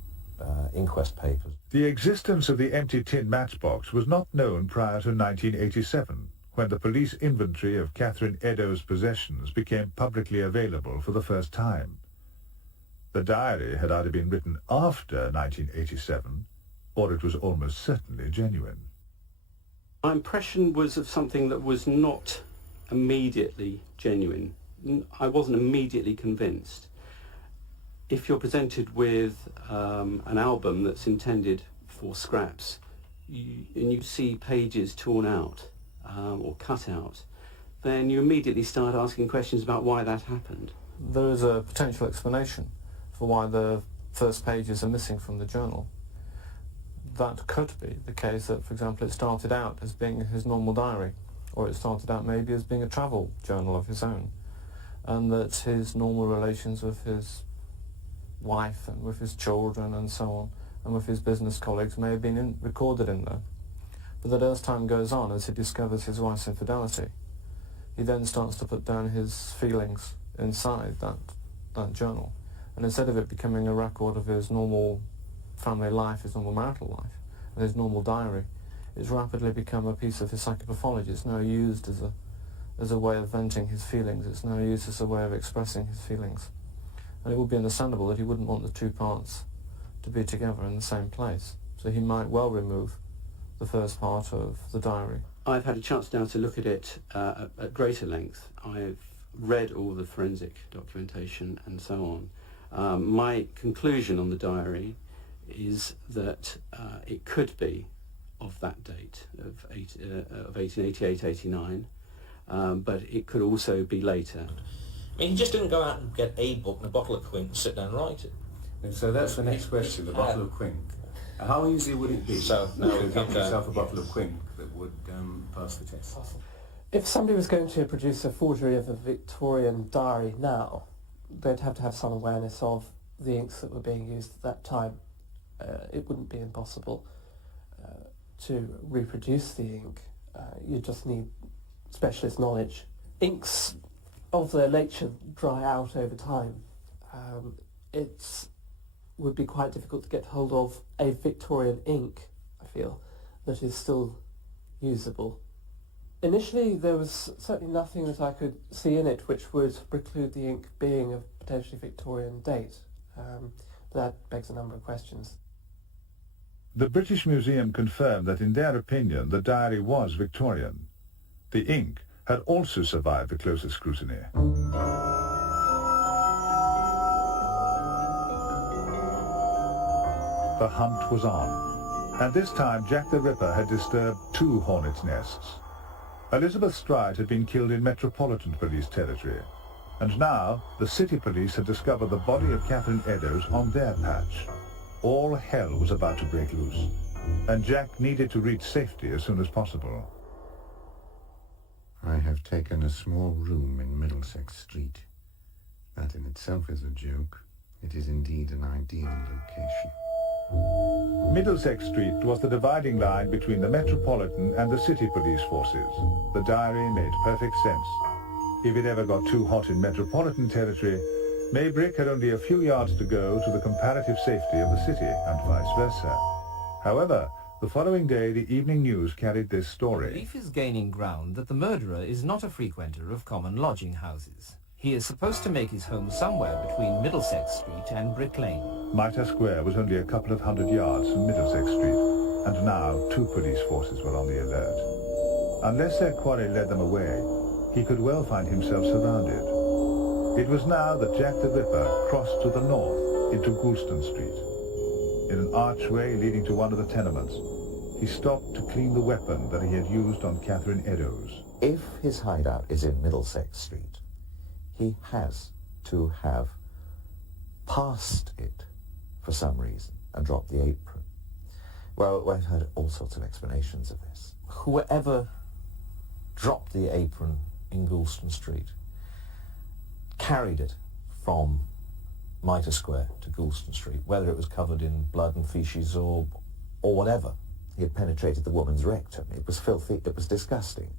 inquest papers. The existence of the empty tin matchbox was not known prior to 1987, when the police inventory of Catherine Eddowes' possessions became publicly available for the first time. The diary had either been written after 1987, or it was almost certainly genuine. My impression was of something that was not immediately genuine. I wasn't immediately convinced. If you're presented with an album that's intended for scraps, and you see pages torn out, or cut out, then you immediately start asking questions about why that happened. There is a potential explanation for why the first pages are missing from the journal. That could be the case that, for example, it started out as being his normal diary, or it started out maybe as being a travel journal of his own, and that his normal relations with his wife and with his children and so on, and with his business colleagues may have been recorded in there. But that as time goes on, as he discovers his wife's infidelity, he then starts to put down his feelings inside that journal. And instead of it becoming a record of his normal family life, his normal marital life, and his normal diary, it's rapidly become a piece of his psychopathology. It's now used as as a way of venting his feelings. It's now used as a way of expressing his feelings. And it would be understandable that he wouldn't want the two parts to be together in the same place. So he might well remove the first part of the diary. I've had a chance now to look at it at greater length. I've read all the forensic documentation and so on. My conclusion on the diary is that it could be of that date of 1888-89, but it could also be later. I mean, he just didn't go out and get a book and a bottle of quink and sit down and write it. And so that's the next question, the bottle of quink. How easy would it be so, now to get yourself a bottle of quink that would pass the test? If somebody was going to produce a forgery of a Victorian diary now, they'd have to have some awareness of the inks that were being used at that time. It wouldn't be impossible to reproduce the ink. You just need specialist knowledge. Inks of their nature dry out over time. It would be quite difficult to get hold of a Victorian ink, I feel, that is still usable. Initially, there was certainly nothing that I could see in it which would preclude the ink being of potentially Victorian date. That begs a number of questions. The British Museum confirmed that in their opinion the diary was Victorian. The ink had also survived the closer scrutiny. The hunt was on, and this time Jack the Ripper had disturbed 2 hornets' nests. Elizabeth Stride had been killed in Metropolitan Police territory, and now the City Police had discovered the body of Catherine Eddowes on their patch. All hell was about to break loose, and Jack needed to reach safety as soon as possible. I have taken a small room in Middlesex Street. That in itself is a joke. It is indeed an ideal location. Middlesex Street was the dividing line between the Metropolitan and the City Police forces. The diary made perfect sense. If it ever got too hot in Metropolitan territory, Maybrick had only a few yards to go to the comparative safety of the city, and vice versa. However, the following day the Evening News carried this story. Belief is gaining ground that the murderer is not a frequenter of common lodging houses. He is supposed to make his home somewhere between Middlesex Street and Brick Lane. Mitre Square was only a couple of 100 yards from Middlesex Street, and now 2 police forces were on the alert. Unless their quarry led them away, he could well find himself surrounded. It was now that Jack the Ripper crossed to the north into Goulston Street. In an archway leading to one of the tenements, he stopped to clean the weapon that he had used on Catherine Eddowes. If his hideout is in Middlesex Street, he has to have passed it for some reason and dropped the apron. Well, I've heard all sorts of explanations of this. Whoever dropped the apron in Goulston Street carried it from Mitre Square to Goulston Street, whether it was covered in blood and feces or whatever. He had penetrated the woman's rectum. It was filthy. It was disgusting.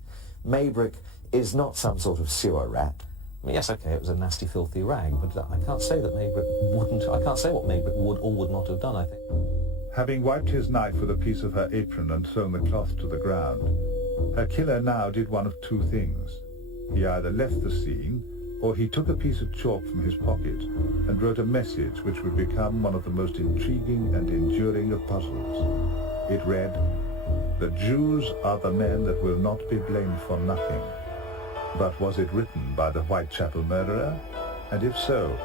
Maybrick is not some sort of sewer rat. I mean, yes, okay, it was a nasty, filthy rag, but I can't say that Maybrick wouldn't. I can't say what Maybrick would or would not have done, I think. Having wiped his knife with a piece of her apron and thrown the cloth to the ground, her killer now did one of 2 things. He either left the scene, or he took a piece of chalk from his pocket and wrote a message which would become one of the most intriguing and enduring of puzzles. It read, "The Jews are the men that will not be blamed for nothing." But was it written by the Whitechapel murderer? And if so,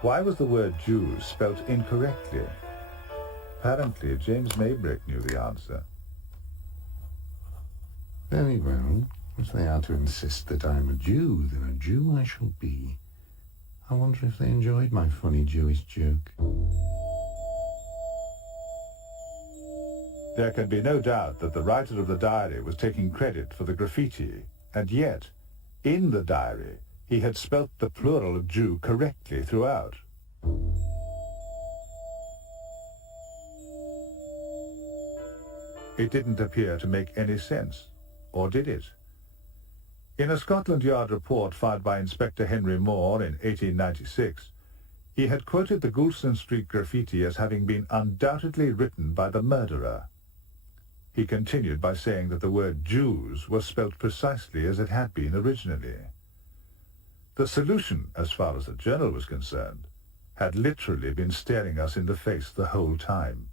why was the word Jews spelt incorrectly? Apparently, James Maybrick knew the answer. Very well. If they are to insist that I'm a Jew, then a Jew I shall be. I wonder if they enjoyed my funny Jewish joke. There can be no doubt that the writer of the diary was taking credit for the graffiti, and yet, in the diary, he had spelt the plural of Jew correctly throughout. It didn't appear to make any sense, or did it? In a Scotland Yard report filed by Inspector Henry Moore in 1896, he had quoted the Goulston Street graffiti as having been undoubtedly written by the murderer. He continued by saying that the word Jews was spelt precisely as it had been originally. The solution, as far as the journal was concerned, had literally been staring us in the face the whole time.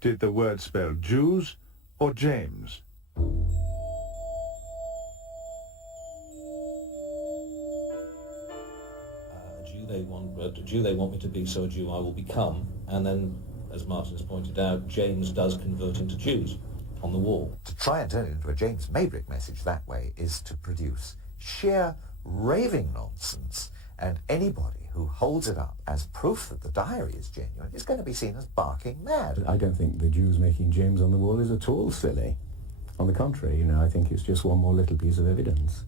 Did the word spell Jews or James? A Jew they want me to be, so a Jew I will become. And then, as Martin has pointed out, James does convert into Jews on the wall. To try and turn it into a James Maybrick message that way is to produce sheer raving nonsense, and anybody who holds it up as proof that the diary is genuine is going to be seen as barking mad. I don't think the Jews making James on the wall is at all silly. On the contrary, I think it's just one more little piece of evidence.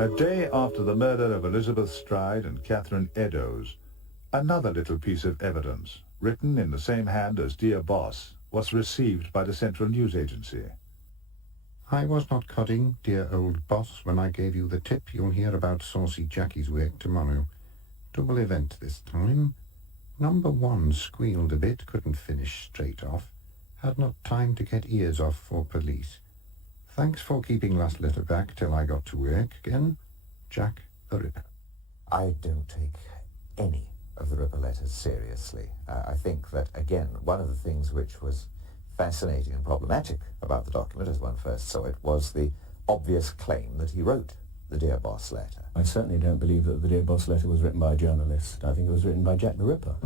A day after the murder of Elizabeth Stride and Catherine Eddowes, another little piece of evidence, written in the same hand as Dear Boss, was received by the Central News Agency. I was not codding, dear old boss, when I gave you the tip. You'll hear about Saucy Jackie's work tomorrow. Double event this time. Number one squealed a bit, couldn't finish straight off. Had not time to get ears off for police. Thanks for keeping last letter back till I got to work again. Jack the Ripper. I don't take any of the Ripper letters seriously. I think that, again, one of the things which was fascinating and problematic about the document as one first saw it was the obvious claim that he wrote the Dear Boss letter. I certainly don't believe that the Dear Boss letter was written by a journalist. I think it was written by Jack the Ripper.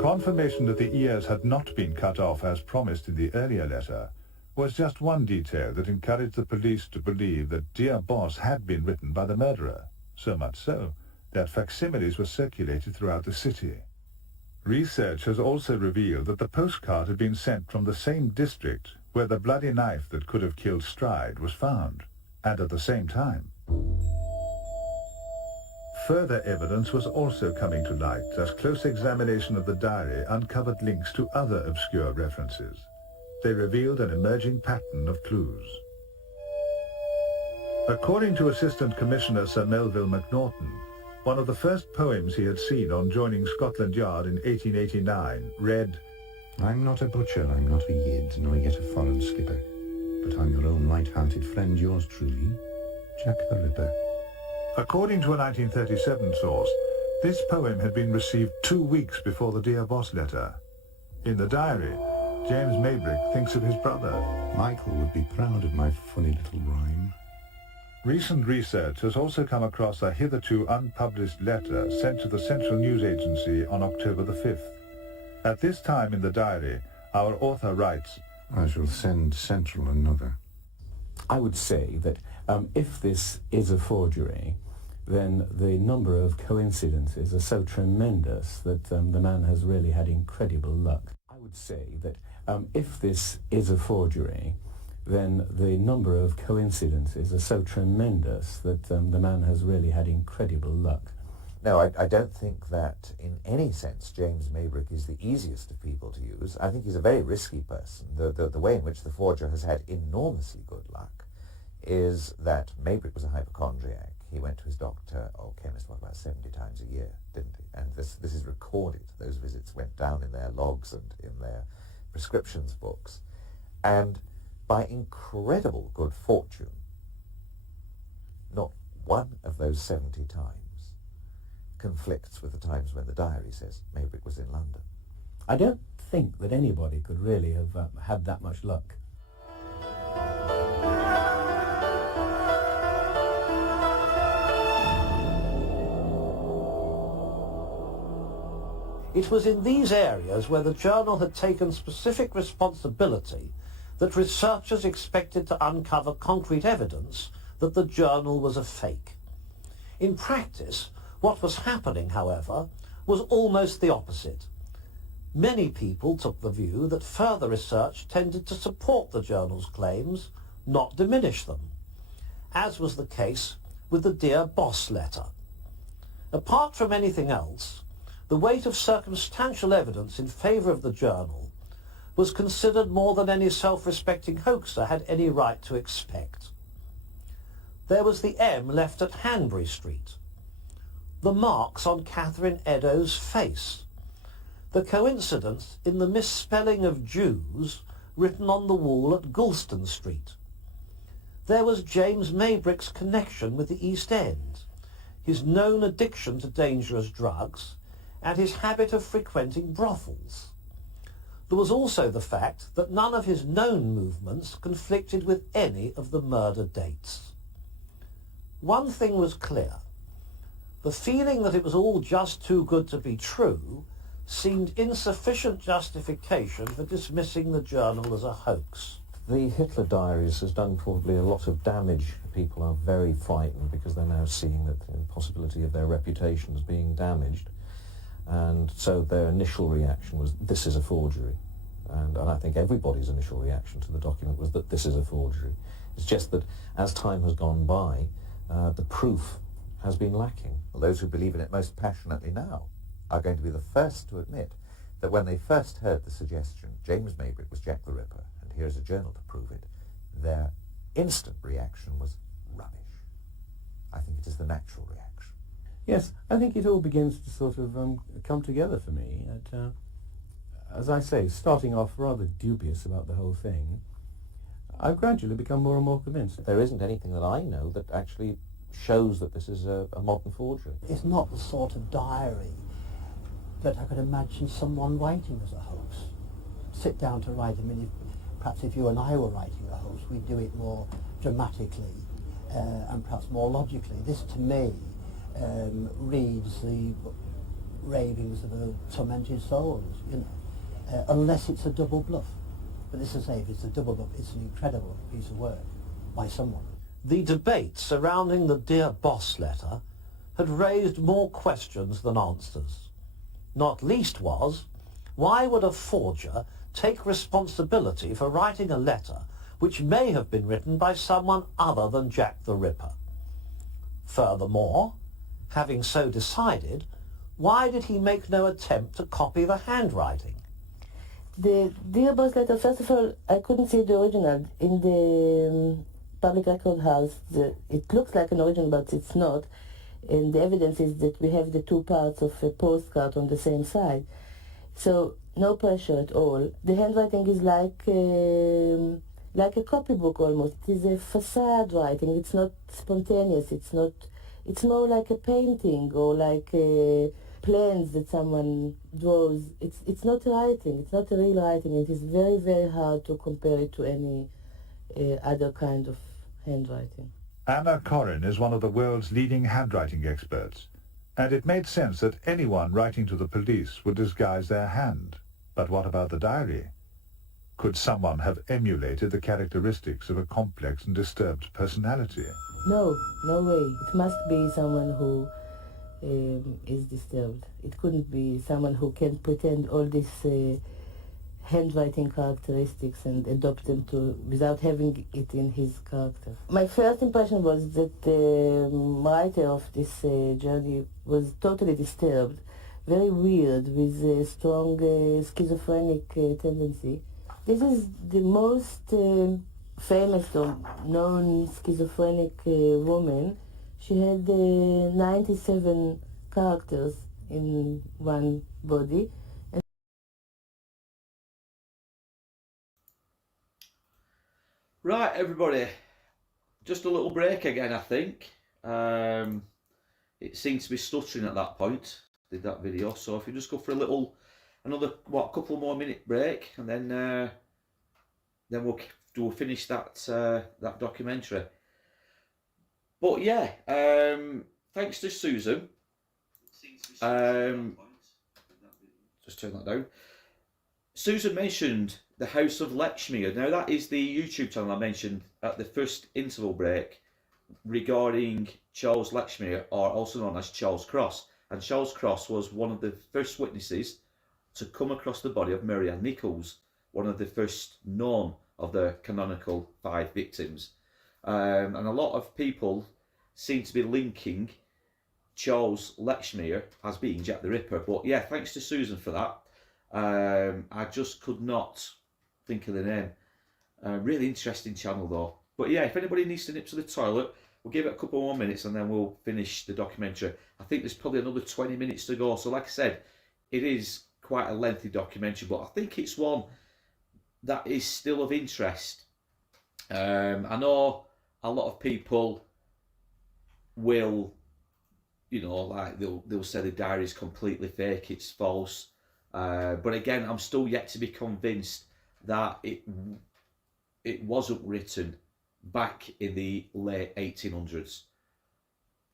Confirmation that the ears had not been cut off as promised in the earlier letter was just one detail that encouraged the police to believe that Dear Boss had been written by the murderer, so much so that facsimiles were circulated throughout the city. Research has also revealed that the postcard had been sent from the same district where the bloody knife that could have killed Stride was found, and at the same time. Further evidence was also coming to light as close examination of the diary uncovered links to other obscure references. They revealed an emerging pattern of clues. According to Assistant Commissioner Sir Melville Macnaughton, one of the first poems he had seen on joining Scotland Yard in 1889 read, I'm not a butcher, I'm not a yid, nor yet a foreign slipper, but I'm your own light-hearted friend, yours truly, Jack the Ripper. According to a 1937 source, this poem had been received 2 weeks before the Dear Boss letter. In the diary, James Maybrick thinks of his brother. Michael would be proud of my funny little rhyme. Recent research has also come across a hitherto unpublished letter sent to the Central News Agency on October the 5th. At this time in the diary, our author writes, I shall send Central another. I would say that if this is a forgery, then the number of coincidences are so tremendous that the man has really had incredible luck. I would say that if this is a forgery, then the number of coincidences are so tremendous that the man has really had incredible luck. No, I don't think that in any sense James Maybrick is the easiest of people to use. I think he's a very risky person. The way in which the forger has had enormously good luck is that Maybrick was a hypochondriac. He went to his doctor or chemist about 70 times a year, didn't he? And this is recorded. Those visits went down in their logs and in their prescriptions books. And by incredible good fortune, not one of those 70 times conflicts with the times when the diary says Maybrick was in London. I don't think that anybody could really have had that much luck. It was in these areas where the journal had taken specific responsibility that researchers expected to uncover concrete evidence that the journal was a fake. In practice, what was happening, however, was almost the opposite. Many people took the view that further research tended to support the journal's claims, not diminish them, as was the case with the Dear Boss letter. Apart from anything else, the weight of circumstantial evidence in favour of the journal was considered more than any self-respecting hoaxer had any right to expect. There was the M left at Hanbury Street, the marks on Catherine Eddowes' face, The coincidence in the misspelling of Jews written on the wall at Gulston Street. There was James Maybrick's connection with the East End, his known addiction to dangerous drugs, and his habit of frequenting brothels. There was also the fact that none of his known movements conflicted with any of the murder dates. One thing was clear. The feeling that it was all just too good to be true seemed insufficient justification for dismissing the journal as a hoax. The Hitler Diaries has done probably a lot of damage. People are very frightened because they're now seeing that the possibility of their reputations being damaged. And so their initial reaction was, this is a forgery. And I think everybody's initial reaction to the document was that this is a forgery. It's just that as time has gone by, the proof has been lacking. Those who believe in it most passionately now are going to be the first to admit that when they first heard the suggestion James Maybrick was Jack the Ripper, and here's a journal to prove it, their instant reaction was rubbish. I think it is the natural reaction. Yes, I think it all begins to sort of come together for me. As I say, starting off rather dubious about the whole thing, I've gradually become more and more convinced. There isn't anything that I know that actually shows that this is a modern forgery. It's not the sort of diary that I could imagine someone writing as a hoax. Sit down to write. I mean, perhaps if you and I were writing a hoax, we'd do it more dramatically and perhaps more logically. This, to me, reads the ravings of a tormented soul, you know, unless it's a double bluff. But this is, if it's a double bluff, it's an incredible piece of work by someone. The debate surrounding the Dear Boss letter had raised more questions than answers. Not least was, why would a forger take responsibility for writing a letter which may have been written by someone other than Jack the Ripper? Furthermore, having so decided, why did he make no attempt to copy the handwriting? The Dear Boss letter, first of all, I couldn't see the original. In the public record house, it looks like an original, but it's not. And the evidence is that we have the two parts of a postcard on the same side. So, no pressure at all. The handwriting is like a copybook almost. It is a facade writing. It's not spontaneous. It's more like a painting or like plans that someone draws. It's not writing. It's not a real writing. It is very, very hard to compare it to any other kind of handwriting. Anna Corrin is one of the world's leading handwriting experts, and it made sense that anyone writing to the police would disguise their hand. But what about the diary? Could someone have emulated the characteristics of a complex and disturbed personality? No, no way. It must be someone who is disturbed. It couldn't be someone who can pretend all these handwriting characteristics and adopt them without having it in his character. My first impression was that the writer of this journey was totally disturbed, very weird, with a strong schizophrenic tendency. This is the most famous or known schizophrenic woman. She had 97 characters in one body. Right, everybody, just a little break again, I think. It seems to be stuttering at that point, did that video, so if you just go for another couple more minute break, and then we'll finish that that documentary. But yeah, thanks to Susan. Just turn that down. Susan mentioned the House of Lechmere. Now that is the YouTube channel I mentioned at the first interval break regarding Charles Lechmere, or also known as Charles Cross. And Charles Cross was one of the first witnesses to come across the body of Mary Ann Nichols, one of the first known of the canonical 5 victims. And a lot of people seem to be linking Charles Lechmere as being Jack the Ripper. But yeah, thanks to Susan for that. I just could not think of the name. Really interesting channel though. But yeah, if anybody needs to nip to the toilet, we'll give it a couple more minutes and then we'll finish the documentary. I think there's probably another 20 minutes to go. So like I said, it is quite a lengthy documentary, but I think it's one that is still of interest. I know a lot of people will, you know, like they'll say the diary is completely fake, it's false. But again, I'm still yet to be convinced that it wasn't written back in the late 1800s.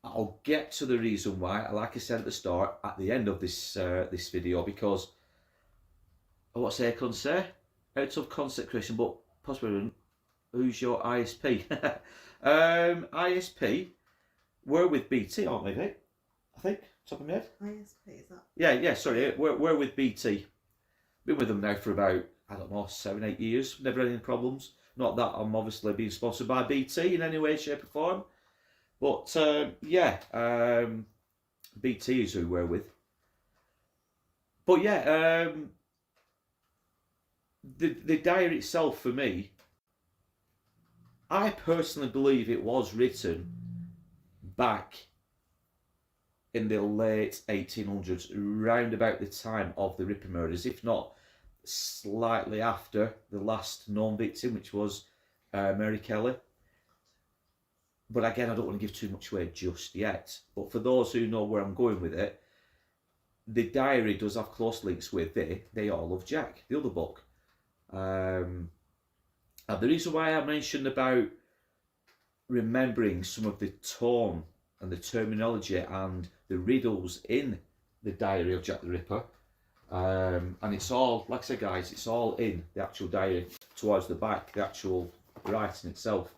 I'll get to the reason why, like I said at the start, at the end of this this video, because what's Akon say? Out of consecration, but possibly who's your ISP? ISP, we're with BT, aren't we, Vic? I think, top of my head. ISP, is that? Yeah, sorry, we're with BT. Been with them now for about, I don't know, 7-8 years. Never had any problems. Not that I'm obviously being sponsored by BT in any way, shape or form. But BT is who we're with. But yeah, the diary itself for me, I personally believe it was written back in the late 1800s, round about the time of the Ripper murders, if not slightly after the last known victim, which was Mary Kelly. But again, I don't want to give too much away just yet. But for those who know where I'm going with it, the diary does have close links with They All Love Jack, the other book. And the reason why I mentioned about remembering some of the tone and the terminology and the riddles in the diary of Jack the Ripper, and it's all, like I said guys, it's all in the actual diary towards the back, the actual writing itself.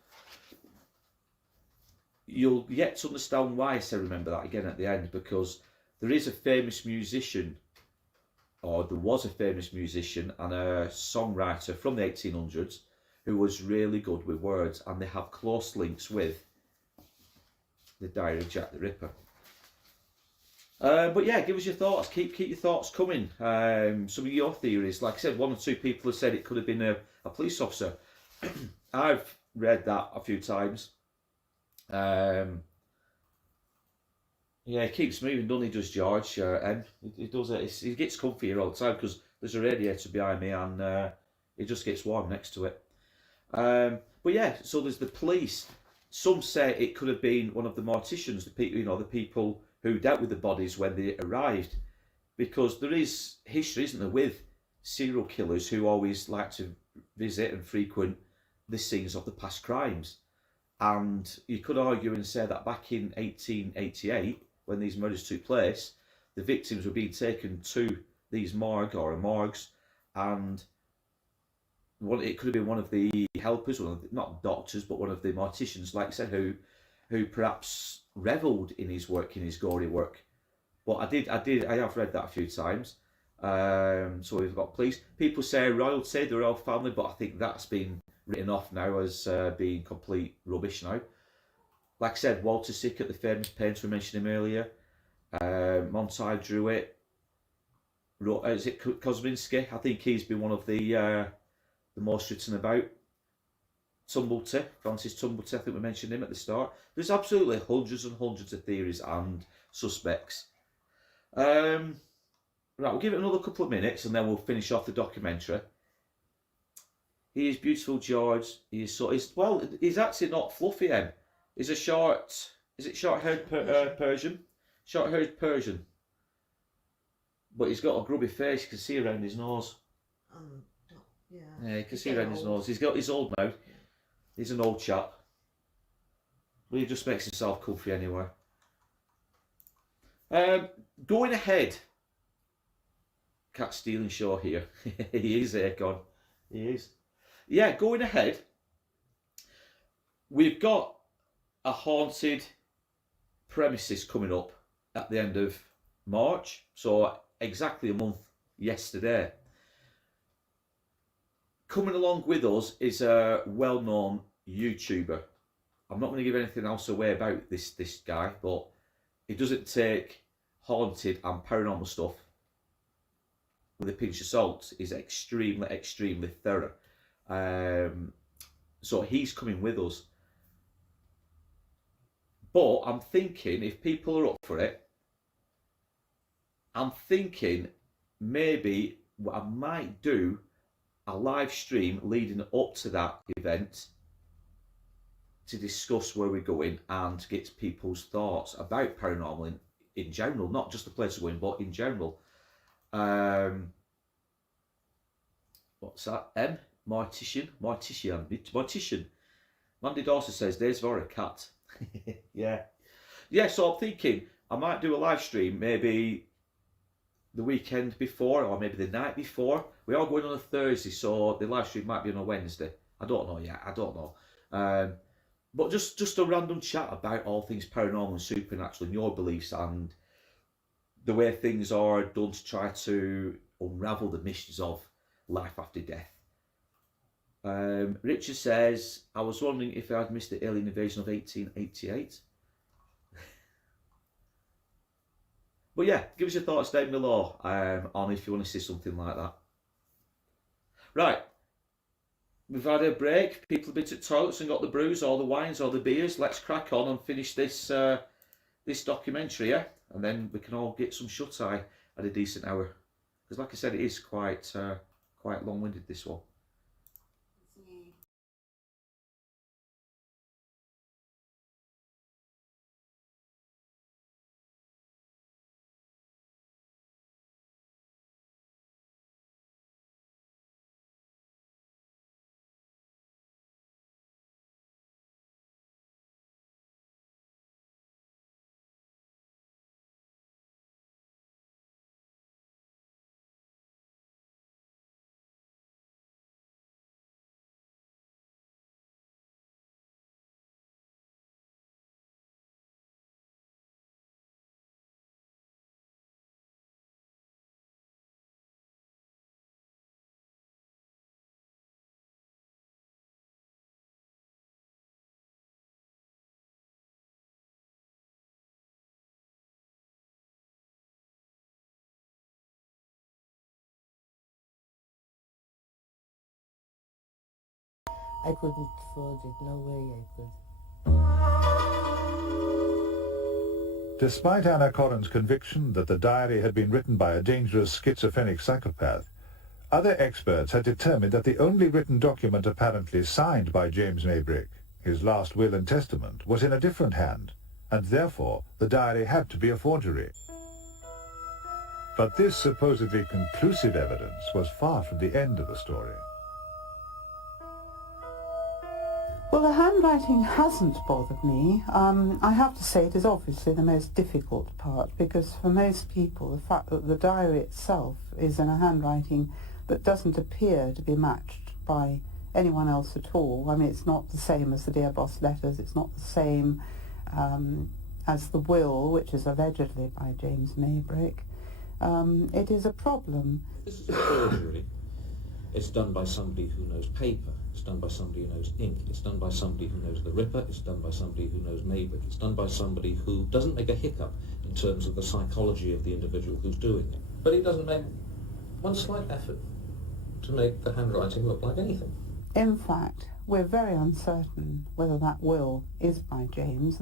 You'll get to understand why I say remember that again at the end, because there is a famous musician, or there was a famous musician and a songwriter from the 1800s who was really good with words, and they have close links with the diary of Jack the Ripper. But yeah, give us your thoughts. Keep your thoughts coming. Some of your theories. Like I said, 1 or 2 people have said it could have been a police officer. I've read that a few times. Yeah, he keeps moving, doesn't he, does George? He does it. He gets comfy here all the time because there's a radiator behind me and it just gets warm next to it. But yeah, so there's the police. Some say it could have been one of the morticians, the people, you know, the people who dealt with the bodies when they arrived, because there is history, isn't there, with serial killers who always like to visit and frequent the scenes of the past crimes. And you could argue and say that back in 1888, when these murders took place, the victims were being taken to these morgues, and it could have been one of the helpers, not doctors, but one of the morticians, like I said, who perhaps revelled in his work, in his gory work. But I have read that a few times. So we've got police. People say royalty, the royal family, but I think that's been written off now as being complete rubbish now. Like I said, Walter Sickert, the famous painter, we mentioned him earlier. Montague drew it. Is it Kosminski? I think he's been one of the most written about. Tumblety, Francis Tumblety, I think we mentioned him at the start. There's absolutely hundreds and hundreds of theories and suspects. Right, we'll give it another couple of minutes and then we'll finish off the documentary. He is beautiful, George. He's actually not fluffy, Em. He's a short-haired Persian? Short-haired Persian. But he's got a grubby face, you can see around his nose. Yeah, you can see around his nose. He's old now. He's an old chap. But he just makes himself comfy anyway. Going ahead. Cat stealing show here. He is, Akon. He is. Yeah, going ahead. We've got a haunted premises coming up at the end of March. So exactly a month yesterday. Coming along with us is a well-known YouTuber. I'm not going to give anything else away about this guy, but he doesn't take haunted and paranormal stuff with a pinch of salt. He's extremely, extremely thorough. So he's coming with us. But I'm thinking, if people are up for it, I'm thinking maybe what I might do, a live stream leading up to that event to discuss where we're going and get people's thoughts about paranormal in general, not just the place we're going, but in general. What's that? Mortician. Mandy Dawson says, there's for a cat. Yeah. Yeah, so I'm thinking I might do a live stream maybe the weekend before or maybe the night before. We are going on a Thursday, so the live stream might be on a Wednesday. I don't know yet. I don't know. But just a random chat about all things paranormal and supernatural and your beliefs and the way things are done to try to unravel the mysteries of life after death. Richard says, I was wondering if I'd missed the alien invasion of 1888. But yeah, give us your thoughts down below on if you want to see something like that. Right. We've had a break. People have been to toilets and got the brews or the wines or the beers. Let's crack on and finish this this documentary, yeah? And then we can all get some shut-eye at a decent hour. Because like I said, it is quite long-winded, this one. I couldn't forge it, no way I could. Despite Anna Corrin's conviction that the diary had been written by a dangerous schizophrenic psychopath, other experts had determined that the only written document apparently signed by James Maybrick, his last will and testament, was in a different hand, and therefore the diary had to be a forgery. But this supposedly conclusive evidence was far from the end of the story. Well, the handwriting hasn't bothered me. I have to say it is obviously the most difficult part, because for most people the fact that the diary itself is in a handwriting that doesn't appear to be matched by anyone else at all. I mean, it's not the same as the Dear Boss letters, it's not the same as the will, which is allegedly by James Maybrick. It is a problem. This is a forgery. It's done by somebody who knows paper. It's done by somebody who knows ink. It's done by somebody who knows the Ripper. It's done by somebody who knows Maybrick. It's done by somebody who doesn't make a hiccup in terms of the psychology of the individual who's doing it. But he doesn't make one slight effort to make the handwriting look like anything. In fact, we're very uncertain whether that will is by James.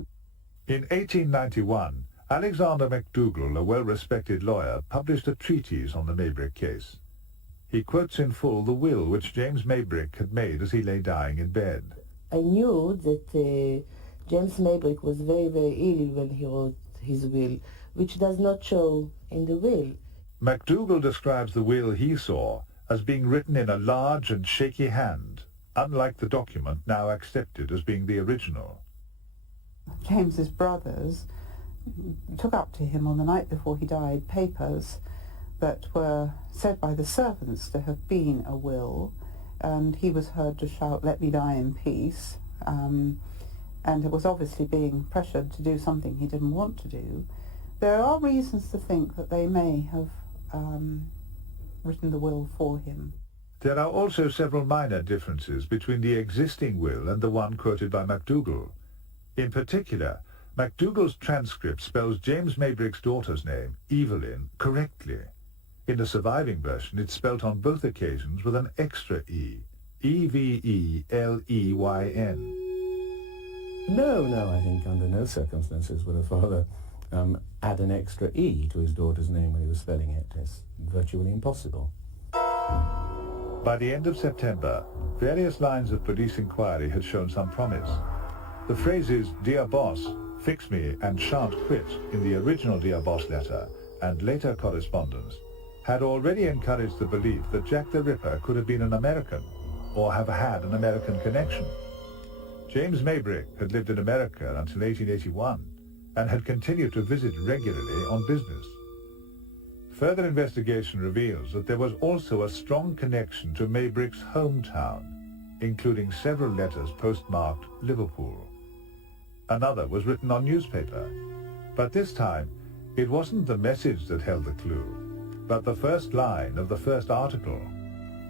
In 1891, Alexander MacDougall, a well-respected lawyer, published a treatise on the Maybrick case. He quotes in full the will which James Maybrick had made as he lay dying in bed. I knew that James Maybrick was very, very ill when he wrote his will, which does not show in the will. MacDougall describes the will he saw as being written in a large and shaky hand, unlike the document now accepted as being the original. James's brothers took up to him on the night before he died papers that were said by the servants to have been a will, and he was heard to shout, "Let me die in peace," and it was obviously being pressured to do something he didn't want to do. There are reasons to think that they may have written the will for him. There are also several minor differences between the existing will and the one quoted by MacDougall. In particular, MacDougall's transcript spells James Maybrick's daughter's name, Evelyn, correctly. In the surviving version, it's spelt on both occasions with an extra E, Eveleyn. No, I think under no circumstances would a father add an extra E to his daughter's name when he was spelling it. It's virtually impossible. By the end of September, various lines of police inquiry had shown some promise. The phrases "Dear Boss," "Fix me," and "Shan't quit" in the original Dear Boss letter and later correspondence had already encouraged the belief that Jack the Ripper could have been an American or have had an American connection. James Maybrick had lived in America until 1881 and had continued to visit regularly on business. Further investigation reveals that there was also a strong connection to Maybrick's hometown, including several letters postmarked Liverpool. Another was written on newspaper, but this time it wasn't the message that held the clue, but the first line of the first article.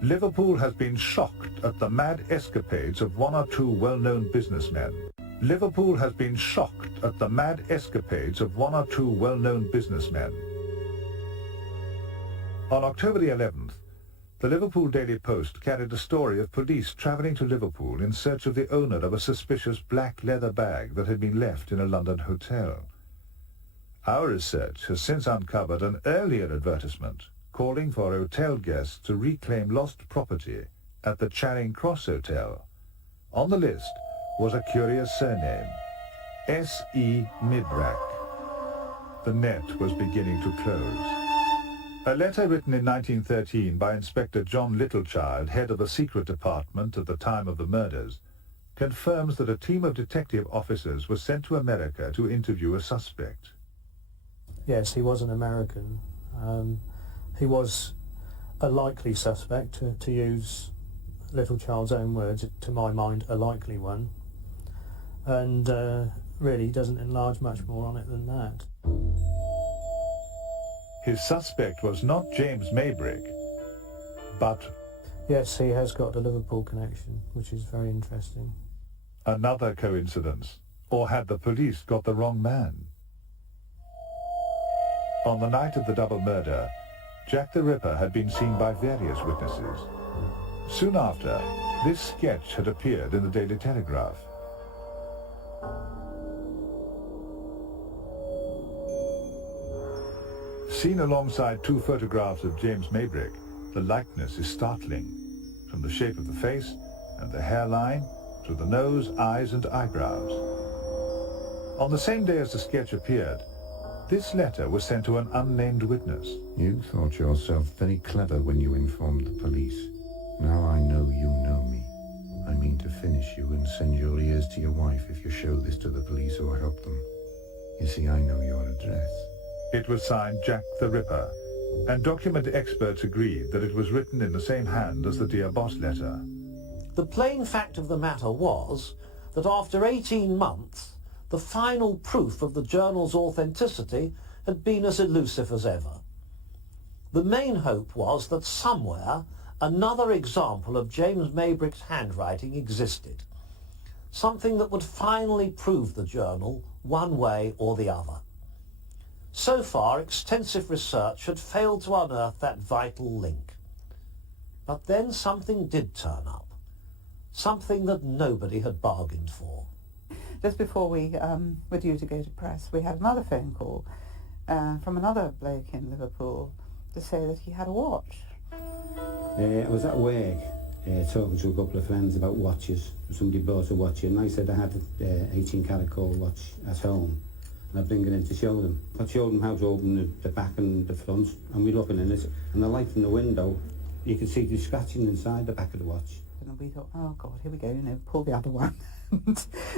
Liverpool has been shocked at the mad escapades of one or two well-known businessmen. Liverpool has been shocked at the mad escapades of one or two well-known businessmen. On October the 11th, the Liverpool Daily Post carried a story of police travelling to Liverpool in search of the owner of a suspicious black leather bag that had been left in a London hotel. Our research has since uncovered an earlier advertisement calling for hotel guests to reclaim lost property at the Charing Cross Hotel. On the list was a curious surname, S.E. Maybrick. The net was beginning to close. A letter written in 1913 by Inspector John Littlechild, head of the secret department at the time of the murders, confirms that a team of detective officers was sent to America to interview a suspect. Yes, he was an American. He was a likely suspect, to use Littlechild's own words, to my mind, a likely one. And really doesn't enlarge much more on it than that. His suspect was not James Maybrick, but... Yes, he has got a Liverpool connection, which is very interesting. Another coincidence, or had the police got the wrong man? On the night of the double murder, Jack the Ripper had been seen by various witnesses. Soon after, this sketch had appeared in the Daily Telegraph. Seen alongside two photographs of James Maybrick, the likeness is startling, from the shape of the face and the hairline to the nose, eyes and eyebrows. On the same day as the sketch appeared, this letter was sent to an unnamed witness. You thought yourself very clever when you informed the police. Now I know you know me. I mean to finish you and send your ears to your wife if you show this to the police or help them. You see, I know your address. It was signed Jack the Ripper, and document experts agreed that it was written in the same hand as the Dear Boss letter. The plain fact of the matter was that after 18 months, the final proof of the journal's authenticity had been as elusive as ever. The main hope was that somewhere another example of James Maybrick's handwriting existed, something that would finally prove the journal one way or the other. So far, extensive research had failed to unearth that vital link. But then something did turn up, something that nobody had bargained for. Just before we were due to go to press, we had another phone call from another bloke in Liverpool to say that he had a watch. I was at work talking to a couple of friends about watches. Somebody bought a watch and I said I had an 18-karat gold watch at home. And I bring it in to show them. I showed them how to open the back and the front, and we're looking in it, and the light from the window, you could see the scratching inside the back of the watch. And we thought, oh God, here we go, pull the other one.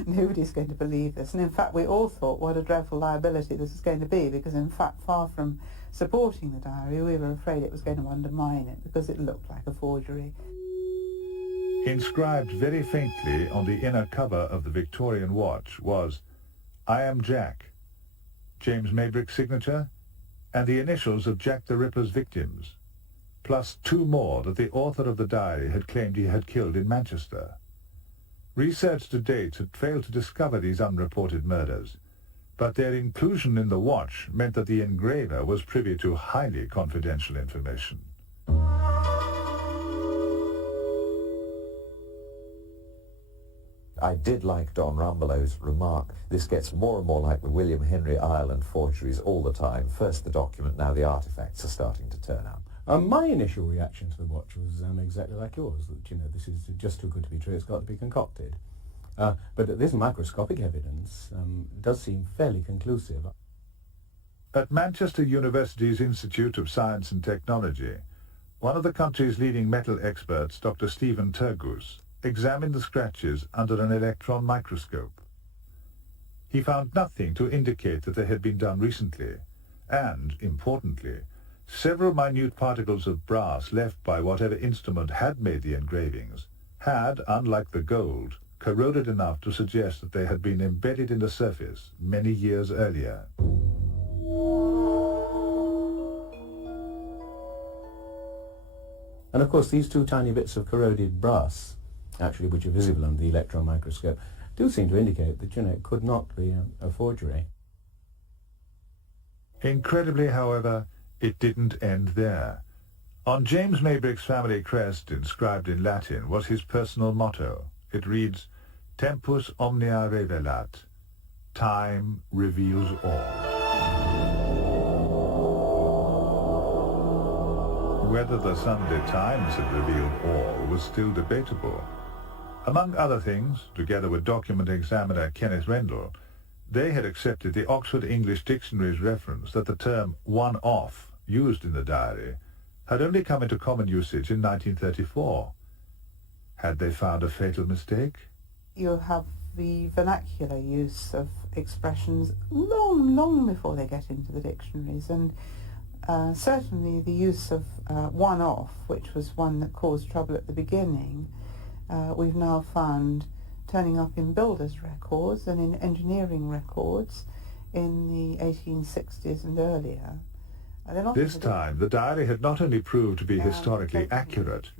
Nobody's going to believe this. And in fact, we all thought what a dreadful liability this was going to be, because in fact, far from supporting the diary, we were afraid it was going to undermine it, because it looked like a forgery. Inscribed very faintly on the inner cover of the Victorian watch was, "I am Jack," James Maybrick's signature, and the initials of Jack the Ripper's victims, plus two more that the author of the diary had claimed he had killed in Manchester. Research to date had failed to discover these unreported murders, but their inclusion in the watch meant that the engraver was privy to highly confidential information. I did like Don Rumblow's remark. This gets more and more like the William Henry Ireland forgeries all the time. First the document, now the artifacts are starting to turn up. My initial reaction to the watch was exactly like yours, that, you know, this is just too good to be true, it's got to be concocted. But this microscopic evidence does seem fairly conclusive. At Manchester University's Institute of Science and Technology, one of the country's leading metal experts, Dr. Stephen Turgus, examined the scratches under an electron microscope. He found nothing to indicate that they had been done recently, and, importantly, several minute particles of brass left by whatever instrument had made the engravings had, unlike the gold, corroded enough to suggest that they had been embedded in the surface many years earlier. And of course these two tiny bits of corroded brass, actually which are visible under the electron microscope, do seem to indicate that, you know, it could not be a forgery. Incredibly, however, it didn't end there. On James Maybrick's family crest, inscribed in Latin, was his personal motto. It reads, Tempus omnia revelat. Time reveals all. Whether the Sunday Times had revealed all was still debatable. Among other things, together with document examiner Kenneth Rendell, they had accepted the Oxford English Dictionary's reference that the term one-off, used in the diary, had only come into common usage in 1934. Had they found a fatal mistake? You have the vernacular use of expressions long before they get into the dictionaries, and certainly the use of one-off, which was one that caused trouble at the beginning, we've now found turning up in builders' records and in engineering records in the 1860s and earlier. This time, the diary had not only proved to be historically accurate,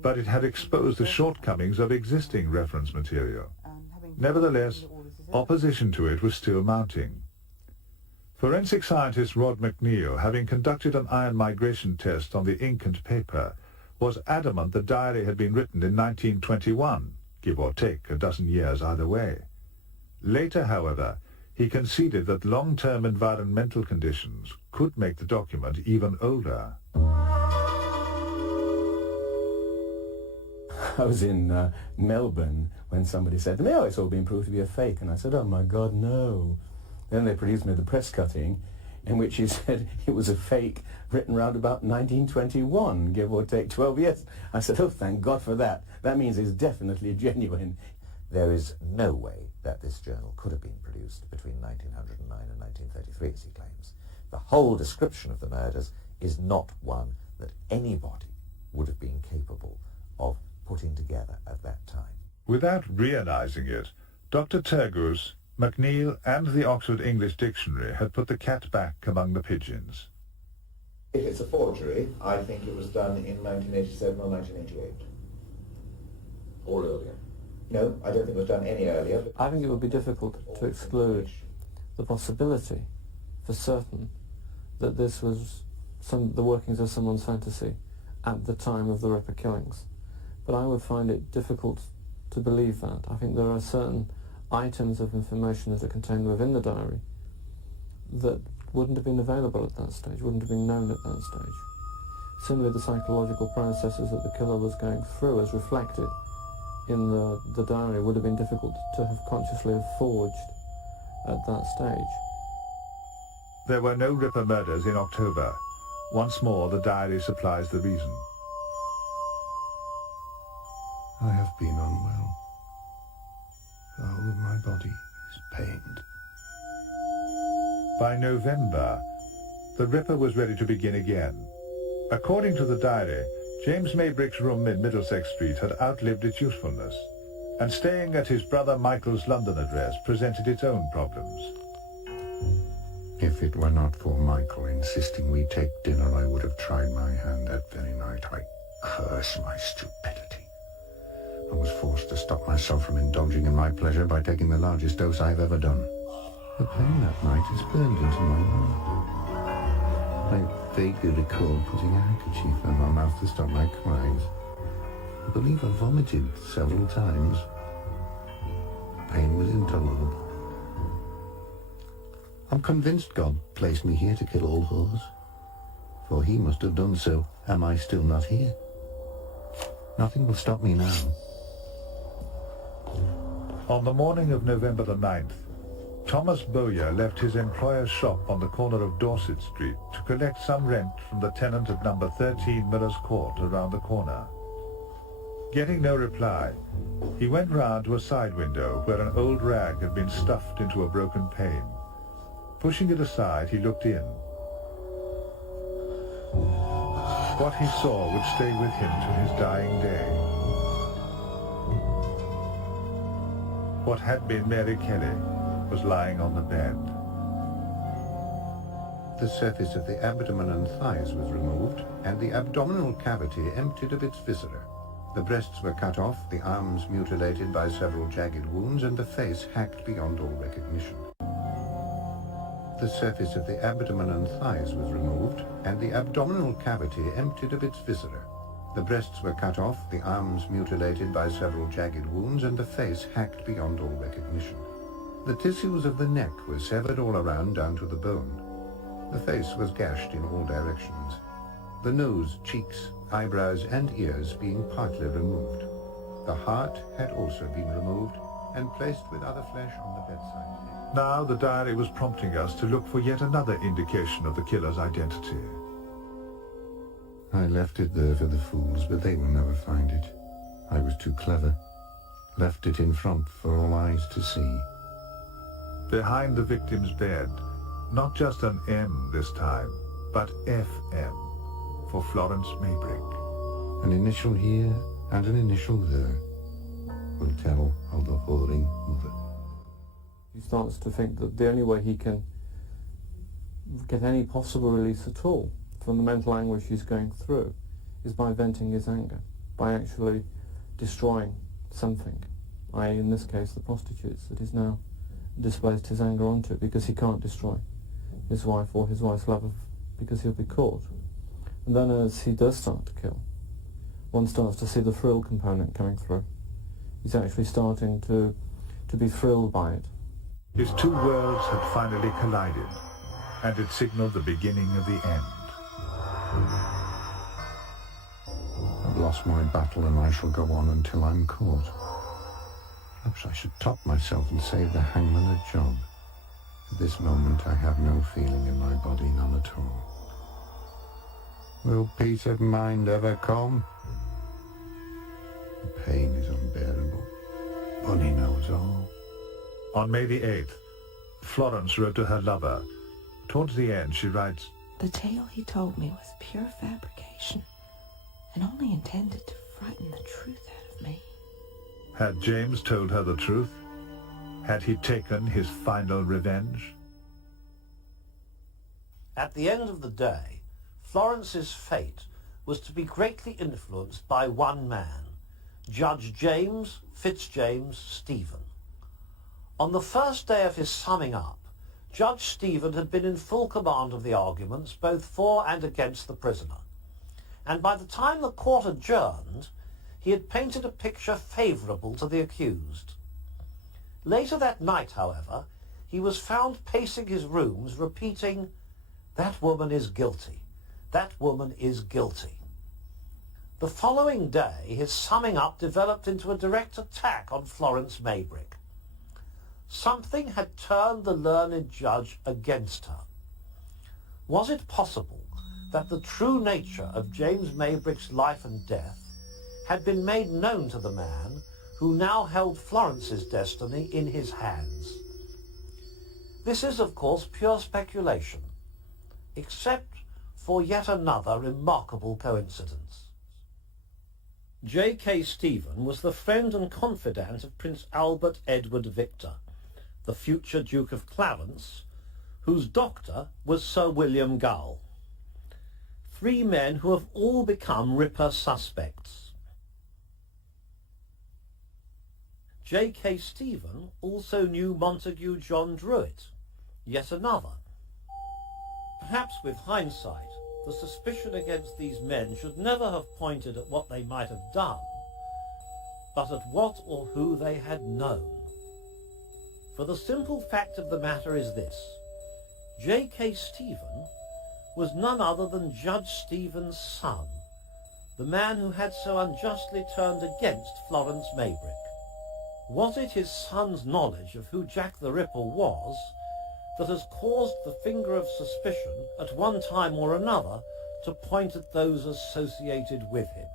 but it had exposed the shortcomings of existing reference material. Nevertheless, opposition to it was still mounting. Forensic scientist Rod McNeil, having conducted an ion migration test on the ink and paper, was adamant the diary had been written in 1921, give or take a dozen years either way. Later, however, he conceded that long-term environmental conditions could make the document even older. I was in Melbourne when somebody said to me, oh, it's all been proved to be a fake, and I said, oh my God, no. Then they produced me the press cutting in which he said it was a fake written round about 1921, give or take 12 years. I said, oh, thank God for that. That means it's definitely genuine. There is no way that this journal could have been produced between 1909 and 1933, as he claims. The whole description of the murders is not one that anybody would have been capable of putting together at that time. Without realizing it, Dr. Turgus, McNeil and the Oxford English Dictionary had put the cat back among the pigeons. If it's a forgery, I think it was done in 1987 or 1988. Or earlier. No, I don't think it was done any earlier. I think it would be difficult to exclude the possibility, for certain, that this was the workings of someone's fantasy at the time of the Ripper killings. But I would find it difficult to believe that. I think there are certain items of information that are contained within the diary that wouldn't have been available at that stage, wouldn't have been known at that stage. Similarly, the psychological processes that the killer was going through as reflected in the diary would have been difficult to have consciously forged at that stage. There were no Ripper murders in October. Once more, the diary supplies the reason. I have been unwell. The whole of my body is pained. By November, the Ripper was ready to begin again. According to the diary, James Maybrick's room in Middlesex Street had outlived its usefulness, and staying at his brother Michael's London address presented its own problems. If it were not for Michael insisting we take dinner, I would have tried my hand that very night. I curse my stupidity. I was forced to stop myself from indulging in my pleasure by taking the largest dose I've ever done. The pain that night is burned into my mind. I vaguely recall putting a handkerchief in my mouth to stop my cries. I believe I vomited several times. pain was intolerable. I'm convinced God placed me here to kill all whores, for he must have done so. Am I still not here? Nothing will stop me now. On the morning of November the 9th, Thomas Bowyer left his employer's shop on the corner of Dorset Street to collect some rent from the tenant of number 13 Miller's Court around the corner. Getting no reply, he went round to a side window where an old rag had been stuffed into a broken pane. Pushing it aside, he looked in. What he saw would stay with him to his dying day. What had been Mary Kelly was lying on the bed. The surface of the abdomen and thighs was removed, and the abdominal cavity emptied of its viscera. The breasts were cut off, the arms mutilated by several jagged wounds, and the face hacked beyond all recognition. The surface of the abdomen and thighs was removed, and the abdominal cavity emptied of its viscera. The breasts were cut off, the arms mutilated by several jagged wounds, and the face hacked beyond all recognition. The tissues of the neck were severed all around down to the bone. The face was gashed in all directions. The nose, cheeks, eyebrows, and ears being partly removed. The heart had also been removed and placed with other flesh on the bedside. Now the diary was prompting us to look for yet another indication of the killer's identity. I left it there for the fools, but they will never find it. I was too clever. Left it in front for all eyes to see. Behind the victim's bed, not just an M this time, but FM, for Florence Maybrick. An initial here and an initial there will tell of the whoring mother. He starts to think that the only way he can get any possible release at all from the mental anguish he's going through is by venting his anger, by actually destroying something, i.e. in this case the prostitutes that he's now displaced his anger onto, because he can't destroy his wife or his wife's love, because he'll be caught. And then as he does start to kill, one starts to see the thrill component coming through. He's actually starting to be thrilled by it. His two worlds had finally collided, and it signaled the beginning of the end. I've lost my battle and I shall go on until I'm caught. Perhaps I should top myself and save the hangman a job. At this moment I have no feeling in my body, none at all. Will peace of mind ever come? The pain is unbearable. Bunny knows all. On May the 8th, Florence wrote to her lover. Towards the end, she writes, "The tale he told me was pure fabrication and only intended to frighten the truth out of me." Had James told her the truth? Had he taken his final revenge? At the end of the day, Florence's fate was to be greatly influenced by one man, Judge James Fitzjames Stephen. On the first day of his summing up, Judge Stephen had been in full command of the arguments, both for and against the prisoner. And by the time the court adjourned, he had painted a picture favourable to the accused. Later that night, however, he was found pacing his rooms, repeating, "That woman is guilty. That woman is guilty." The following day, his summing up developed into a direct attack on Florence Maybrick. Something had turned the learned judge against her. Was it possible that the true nature of James Maybrick's life and death had been made known to the man who now held Florence's destiny in his hands? This is, of course, pure speculation, except for yet another remarkable coincidence. J.K. Stephen was the friend and confidant of Prince Albert Edward Victor, the future Duke of Clarence, whose doctor was Sir William Gull. Three men who have all become Ripper suspects. J.K. Stephen also knew Montague John Druitt, yet another. Perhaps with hindsight, the suspicion against these men should never have pointed at what they might have done, but at what or who they had known. For the simple fact of the matter is this: J.K. Stephen was none other than Judge Stephen's son, the man who had so unjustly turned against Florence Maybrick. Was it his son's knowledge of who Jack the Ripper was that has caused the finger of suspicion at one time or another to point at those associated with him?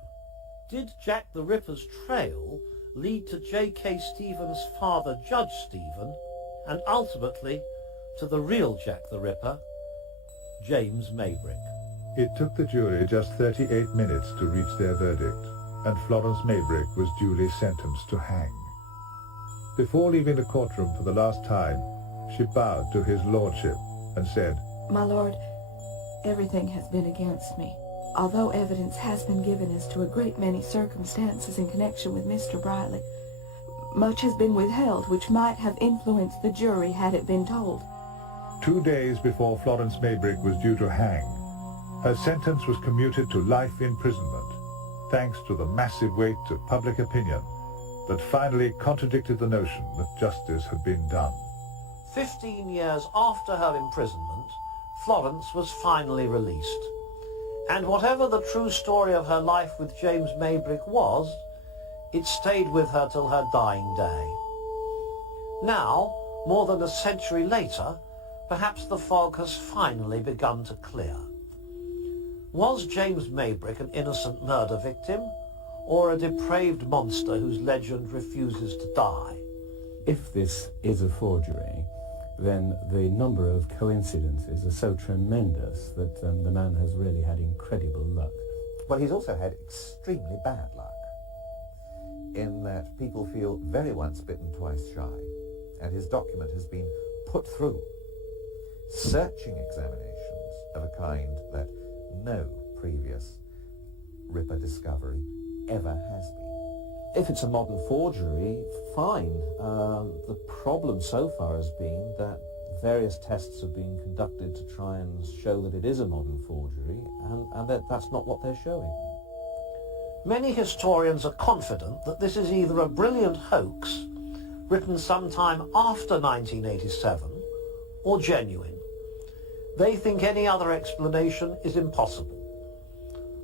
Did Jack the Ripper's trail lead to J.K. Stephen's father, Judge Stephen, and ultimately to the real Jack the Ripper, James Maybrick? It took the jury just 38 minutes to reach their verdict, and Florence Maybrick was duly sentenced to hang. Before leaving the courtroom for the last time, she bowed to his lordship and said, My lord, everything has been against me. Although evidence has been given as to a great many circumstances in connection with Mr. Brightly, much has been withheld which might have influenced the jury had it been told. 2 days before Florence Maybrick was due to hang, her sentence was commuted to life imprisonment, thanks to the massive weight of public opinion that finally contradicted the notion that justice had been done. 15 years after her imprisonment, Florence was finally released. And whatever the true story of her life with James Maybrick was, it stayed with her till her dying day. Now, more than a century later, perhaps the fog has finally begun to clear. Was James Maybrick an innocent murder victim, or a depraved monster whose legend refuses to die? If this is a forgery, then the number of coincidences are so tremendous that the man has really had incredible luck. Well, he's also had extremely bad luck, in that people feel very once bitten, twice shy, and his document has been put through searching examinations of a kind that no previous Ripper discovery ever has been. If it's a modern forgery, fine. The problem so far has been that various tests have been conducted to try and show that it is a modern forgery, and that's not what they're showing. Many historians are confident that this is either a brilliant hoax, written sometime after 1987, or genuine. They think any other explanation is impossible.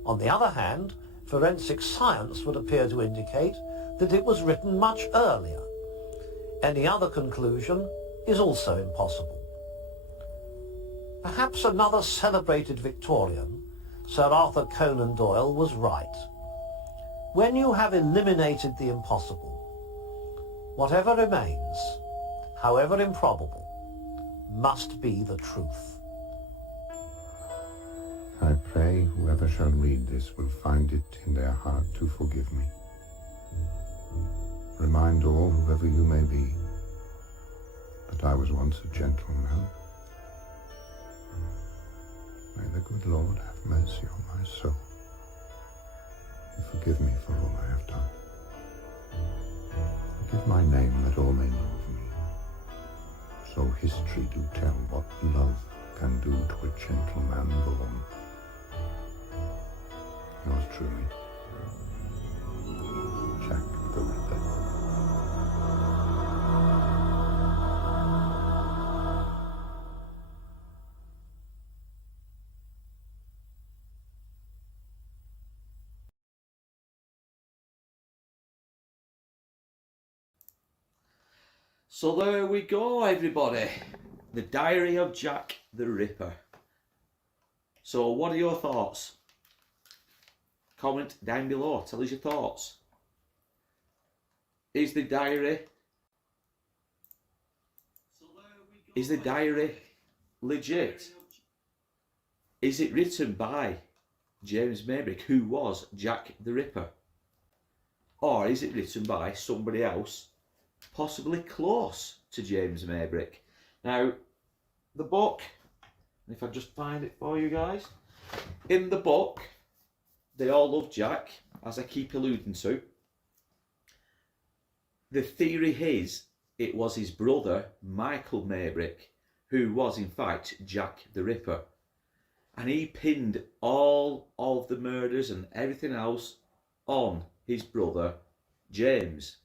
On the other hand, forensic science would appear to indicate that it was written much earlier. Any other conclusion is also impossible. Perhaps another celebrated Victorian, Sir Arthur Conan Doyle, was right. When you have eliminated the impossible, whatever remains, however improbable, must be the truth. I pray whoever shall read this will find it in their heart to forgive me. Remind all, whoever you may be, that I was once a gentleman. May the good Lord have mercy on my soul, and forgive me for all I have done. Forgive my name that all may know of me, so history do tell what love can do to a gentleman born. Yours truly, Jack the Ripper. So there we go, everybody. The Diary of Jack the Ripper. So what are your thoughts? Comment down below. Tell us your thoughts. Is the diary legit? Is it written by James Maybrick, who was Jack the Ripper? Or is it written by somebody else, possibly close to James Maybrick? Now, the book, if I just find it for you guys, in the book, they all love Jack, as I keep alluding to. The theory is it was his brother, Michael Maybrick, who was in fact Jack the Ripper. And he pinned all of the murders and everything else on his brother, James.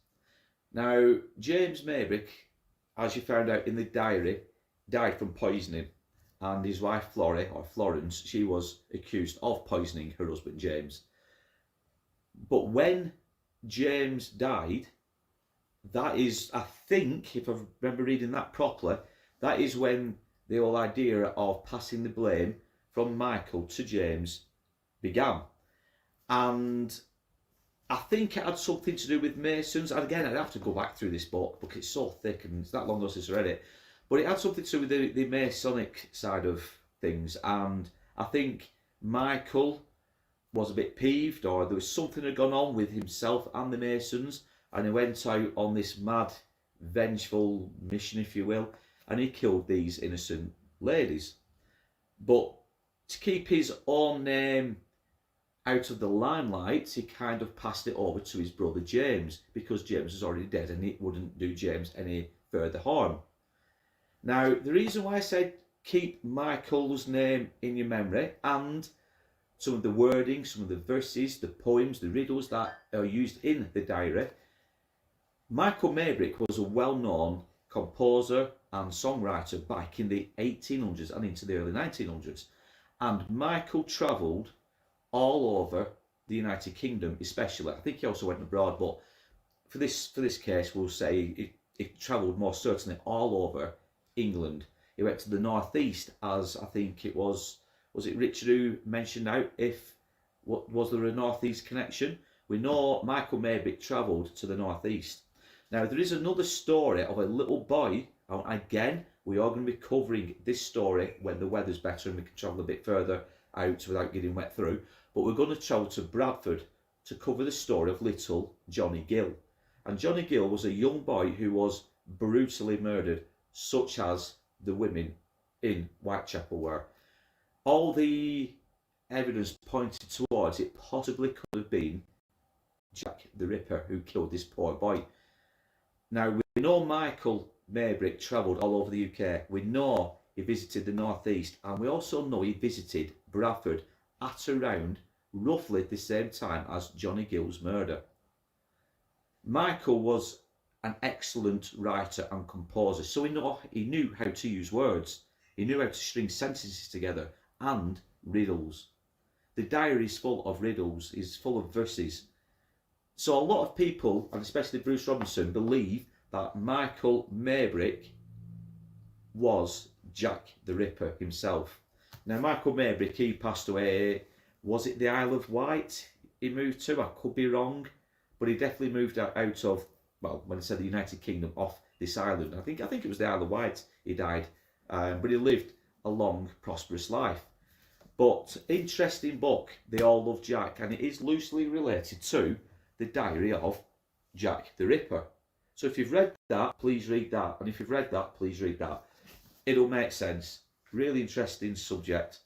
Now, James Maybrick as you found out in the diary, died from poisoning, and his wife Florence, she was accused of poisoning her husband James. But when James died, that is, I think, if I remember reading that properly, that is when the whole idea of passing the blame from Michael to James began. And I think it had something to do with Masons. And again, I'd have to go back through this book because it's so thick and it's that long ago since I read it. But it had something to do with the Masonic side of things. And I think Michael was a bit peeved, or there was something had gone on with himself and the Masons, and he went out on this mad, vengeful mission, if you will, and he killed these innocent ladies. But to keep his own name out of the limelight, he kind of passed it over to his brother James, because James was already dead and it wouldn't do James any further harm. Now, the reason why I said keep Michael's name in your memory, and some of the wording, some of the verses, the poems, the riddles that are used in the diary. Michael Maybrick was a well-known composer and songwriter back in the 1800s and into the early 1900s. And Michael travelled all over the United Kingdom, especially. I think he also went abroad, but for this case, we'll say he travelled more certainly all over England. He went to the northeast, as I think it was it Richard who mentioned out was there a northeast connection? We know Michael Maybrick travelled to the northeast. Now there is another story of a little boy, and again we are going to be covering this story when the weather's better and we can travel a bit further out without getting wet through, but we're going to travel to Bradford to cover the story of little Johnny Gill. And Johnny Gill was a young boy who was brutally murdered, such as the women in Whitechapel were. All the evidence pointed towards it possibly could have been Jack the Ripper who killed this poor boy. Now, we know Michael Maybrick travelled all over the UK. We know he visited the northeast, and we also know he visited Bradford at around roughly the same time as Johnny Gill's murder. Michael was an excellent writer and composer, so he knew how to use words. He knew how to string sentences together and riddles. The diary is full of riddles, is full of verses. So a lot of people, and especially Bruce Robinson, believe that Michael Maybrick was Jack the Ripper himself. Now, Michael Maybrick, he passed away, was it the Isle of Wight he moved to? I could be wrong, but he definitely moved out of, well, when I said the United Kingdom, off this island. I think it was the Isle of Wight he died, but he lived a long, prosperous life. But interesting book, They All Love Jack, and it is loosely related to the diary of Jack the Ripper. So if you've read that, please read that, and if you've read that, please read that. It'll make sense. Really interesting subject.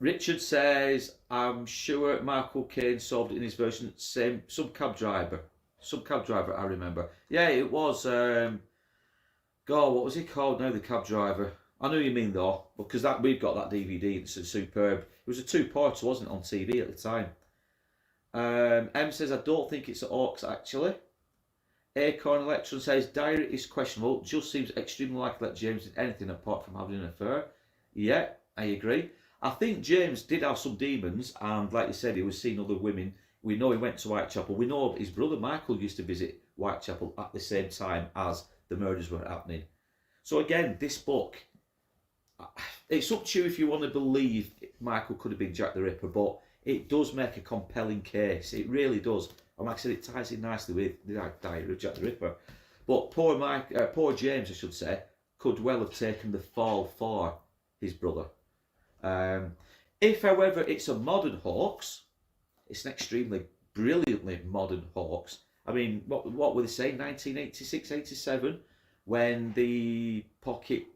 Richard says, I'm sure Michael Caine solved it in his version. Same, some cab driver, I remember. Yeah, it was, God, what was he called now, the cab driver? I know you mean though, because we've got that DVD, it's superb. It was a two-parter, wasn't it, on TV at the time. M says, I don't think it's at Orcs actually. Acorn Electron says, diary is questionable, just seems extremely likely that James did anything apart from having an affair. Yeah, I agree. I think James did have some demons, and like you said, he was seeing other women. We know he went to Whitechapel. We know his brother Michael used to visit Whitechapel at the same time as the murders were happening. So again, this book, it's up to you if you want to believe Michael could have been Jack the Ripper, but it does make a compelling case. It really does. And like I said, it ties in nicely with the diary of Jack the Ripper. But poor James, I should say, could well have taken the fall for his brother. If, however, it's a modern hoax, it's an extremely brilliantly modern hoax. I mean, what were they saying, 1986, 87, when the pocket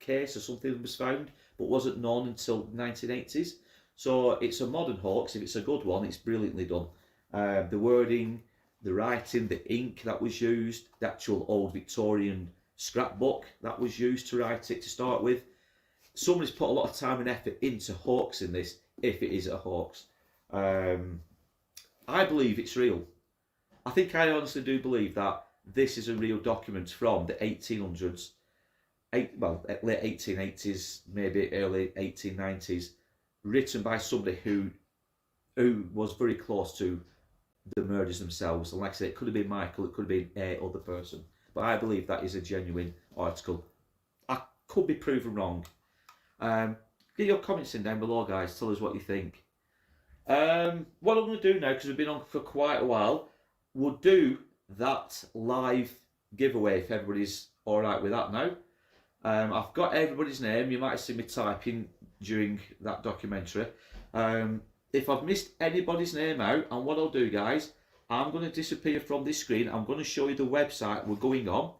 case or something was found, but wasn't known until the 1980s. So it's a modern hoax. If it's a good one, it's brilliantly done. The wording, the writing, the ink that was used, the actual old Victorian scrapbook that was used to write it to start with. Somebody's put a lot of time and effort into hoaxing this, if it is a hoax. I believe it's real. I think I honestly do believe that this is a real document from the 1800s, late 1880s, maybe early 1890s, written by somebody who was very close to the murders themselves. And like I say, it could have been Michael, it could have been a other person. But I believe that is a genuine article. I could be proven wrong. Get your comments in down below, guys. Tell us what you think. What I'm going to do now, because we've been on for quite a while, we'll do that live giveaway if everybody's alright with that now. I've got everybody's name. You might see me typing during that documentary. If I've missed anybody's name out, and what I'll do, guys, I'm going to disappear from this screen. I'm going to show you the website we're going on.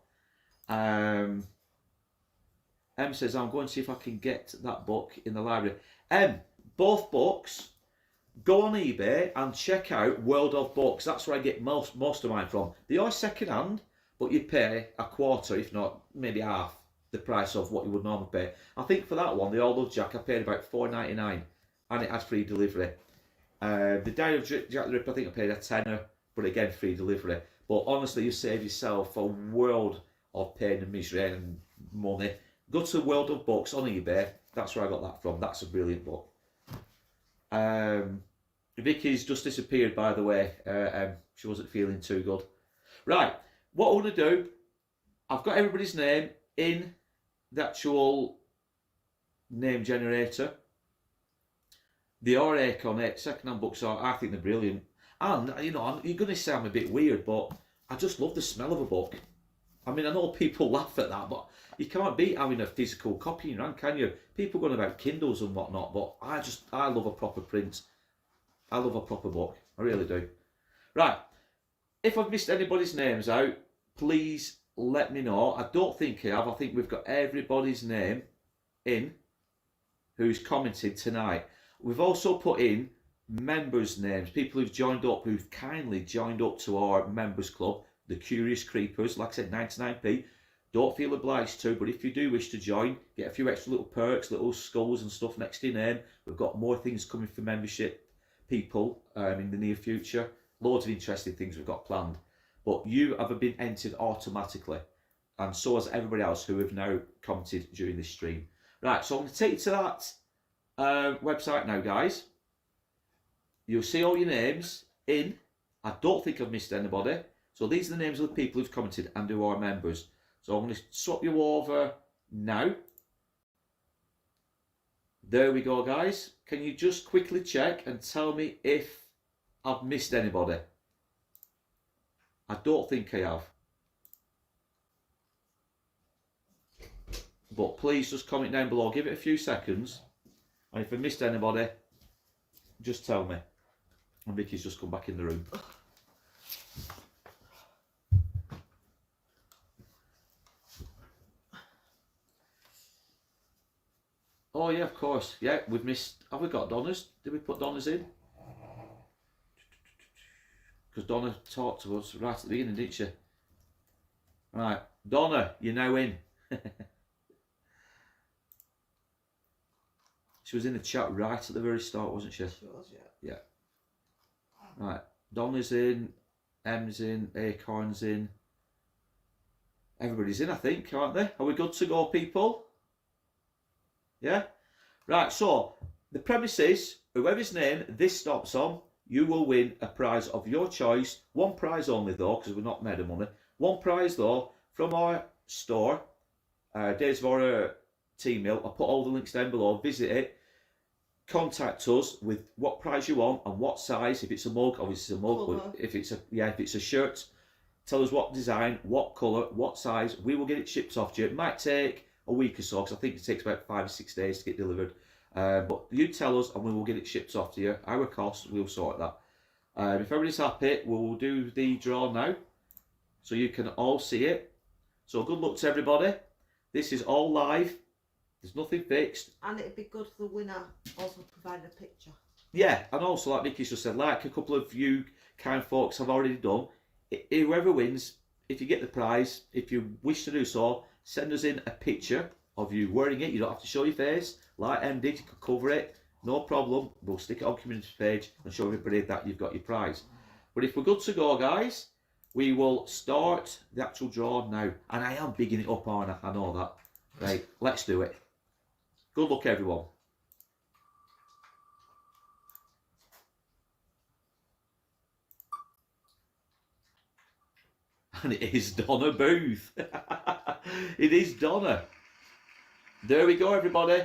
Em says, I'm going to see if I can get that book in the library. Both books, go on eBay and check out World of Books. That's where I get most of mine from. They are second hand, but you pay a quarter, if not maybe half, the price of what you would normally pay. I think for that one, the All Love Jack, I paid about $4.99, and it had free delivery. The Diary of Jack the Ripper, I think I paid a tenner, but again, free delivery. But honestly, you save yourself a world of pain and misery and money. Go to World of Books on eBay. That's where I got that from. That's a brilliant book. Vicky's just disappeared, by the way. She wasn't feeling too good. Right, what I want to do, I've got everybody's name in the actual name generator. They are Acorn second-hand books are, I think they're brilliant. And, you know, you're going to say I'm a bit weird, but I just love the smell of a book. I mean, I know people laugh at that, but you can't beat having a physical copy in your hand, can you? People going about Kindles and whatnot, but I love a proper print. I love a proper book. I really do. Right. If I've missed anybody's names out, please let me know. I don't think I have. I think we've got everybody's name in who's commented tonight. We've also put in members' names, people who've joined up, who've kindly joined up to our members club, the Curious Creepers. Like I said, 99p. Don't feel obliged to, but if you do wish to join, get a few extra little perks, little skulls and stuff next to your name. We've got more things coming for membership people in the near future. Loads of interesting things we've got planned. But you have been entered automatically, and so has everybody else who have now commented during this stream. Right, so I'm going to take you to that website now, guys. You'll see all your names in. I don't think I've missed anybody. So these are the names of the people who've commented and who are members. So I'm going to swap you over now. There we go, guys. Can you just quickly check and tell me if I've missed anybody? I don't think I have. But please just comment down below. Give it a few seconds. And if I missed anybody, just tell me. And Vicky's just come back in the room. Oh yeah, of course. Yeah, we've missed. Have we got Donna's? Did we put Donna's in? Because Donna talked to us right at the beginning, didn't she? Right, Donna, you're now in. She was in the chat right at the very start, wasn't she? She was, yeah. Yeah. Right, Donna's in, Em's in, Acorn's in. Everybody's in, I think, aren't they? Are we good to go, people? Yeah? Right, so the premise is, whoever's name this stops on, you will win a prize of your choice. One prize only, though, because we're not made of money. One prize, though, from our store, Days of Horror team mail. I'll put all the links down below. Visit it. Contact us with what prize you want and what size. If it's a mug, obviously it's a mug. But if it's a shirt, tell us what design, what colour, what size. We will get it shipped off to you. It might take a week or so, because I think it takes about 5 or 6 days to get delivered. But you tell us and we will get it shipped off to you. Our cost, we'll sort that. If everybody's happy, we'll do the draw now, so you can all see it. So good luck to everybody. This is all live. There's nothing fixed. And it'd be good for the winner also providing a picture. Yeah, and also like Vicky's just said, like a couple of you kind folks have already done, whoever wins, if you get the prize, if you wish to do so, send us in a picture of you wearing it. You don't have to show your face. Like Em did, you can cover it. No problem. We'll stick it on community page and show everybody that you've got your prize. But if we're good to go, guys, we will start the actual draw now. And I am bigging it up, aren't I? I know that. Right, let's do it. Good luck, everyone. And it is Donna Booth. It is Donna. There we go, everybody.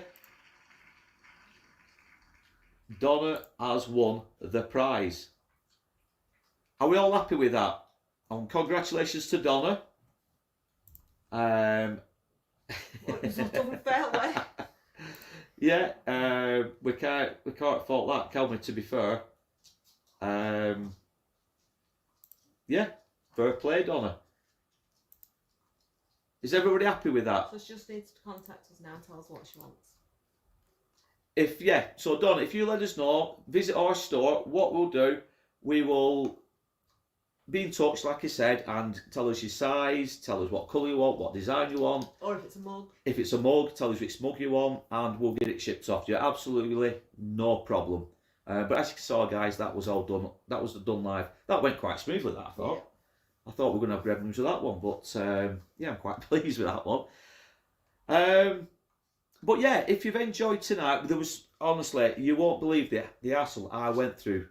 Donna has won the prize. Are we all happy with that? And congratulations to Donna. It's not done fairly. Yeah, we can't fault that, can we? To be fair, yeah, fair play, Donna. Is everybody happy with that? So she just needs to contact us now and tell us what she wants. So Donna, if you let us know, visit our store, what we'll do, we will be in touch, like I said, and tell us your size, tell us what colour you want, what design you want. Or if it's a mug. If it's a mug, tell us which mug you want, and we'll get it shipped off to you. Absolutely no problem. But as you saw, guys, that was all done. That was done live. That went quite smoothly, that I thought. Yeah. I thought we were going to have gremlins with that one, but yeah, I'm quite pleased with that one. But yeah, if you've enjoyed tonight, there was, honestly, you won't believe the hassle I went through.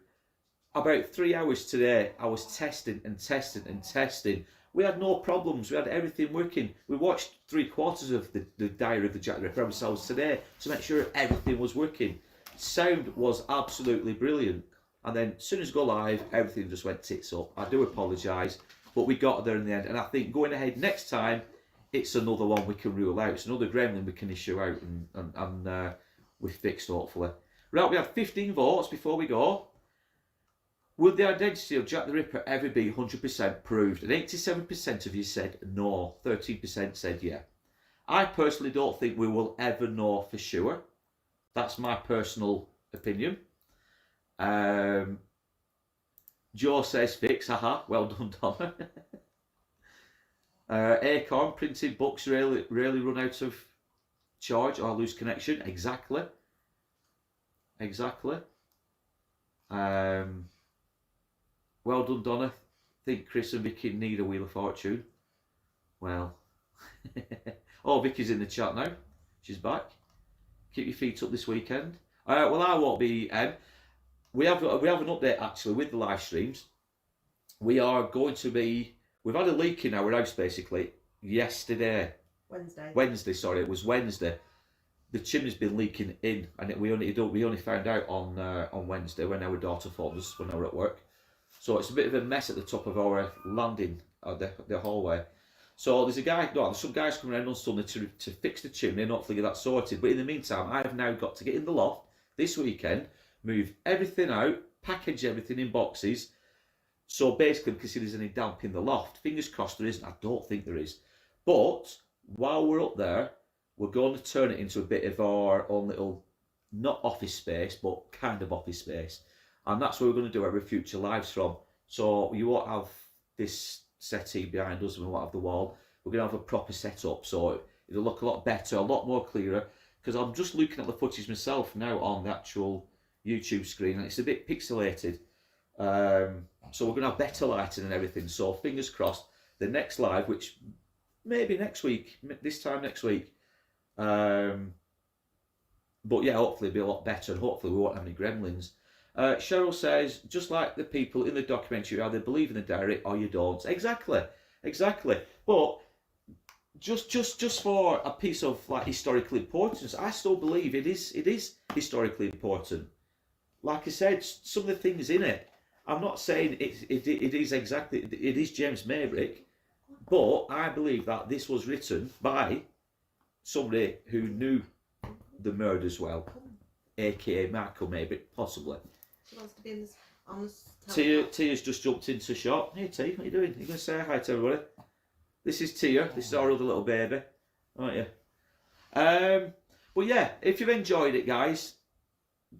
About 3 hours today, I was testing and testing and testing. We had no problems. We had everything working. We watched 3/4 of the Diary of the Jack the Ripper ourselves today to make sure everything was working. Sound was absolutely brilliant. And then as soon as we go live, everything just went tits up. I do apologise, but we got there in the end. And I think going ahead next time, it's another one we can rule out. It's another gremlin we can issue out and we fixed, hopefully. Right, we have 15 votes before we go. Would the identity of Jack the Ripper ever be 100% proved? And 87% of you said no, 13% said yeah. I personally don't think we will ever know for sure. That's my personal opinion. Joe says fix, haha, well done, Donna. Acorn, printed books rarely run out of charge or lose connection. Exactly. Well done, Donna. Think Chris and Vicky need a Wheel of Fortune. Well. Oh, Vicky's in the chat now. She's back. Keep your feet up this weekend. Well, I won't be. We have an update actually with the live streams. We are going to be. We've had a leak in our house basically yesterday. Wednesday, sorry, it was Wednesday. The chimney's been leaking in, and we only found out on Wednesday when our daughter phoned us when they were at work. So it's a bit of a mess at the top of our landing, the hallway. So there's some guys coming around on Sunday to fix the chimney and hopefully get that sorted. But in the meantime, I have now got to get in the loft this weekend, move everything out, package everything in boxes. So basically, because there's any damp in the loft, fingers crossed there isn't. I don't think there is. But while we're up there, we're going to turn it into a bit of our own little, not office space, but kind of office space. And that's where we're going to do our future lives from. So you won't have this settee behind us, and we won't have the wall. We're going to have a proper setup, so it'll look a lot better, a lot more clearer. Because I'm just looking at the footage myself now on the actual YouTube screen, and it's a bit pixelated. So we're going to have better lighting and everything. So fingers crossed, the next live, which maybe next week, this time next week. But yeah, hopefully it'll be a lot better, and hopefully we won't have any gremlins. Cheryl says, just like the people in the documentary, either believe in the diary or you don't. Exactly. But just for a piece of like historical importance, I still believe it is historically important. Like I said, some of the things in it, I'm not saying it is James Maybrick, but I believe that this was written by somebody who knew the murders well, aka Michael Maybrick, possibly. She wants to be in this, on this. Tia's just jumped into shot. Hey Tia, what are you doing? You're going to say hi to everybody? This is Tia. This is our other little baby, aren't you? But yeah, if you've enjoyed it, guys,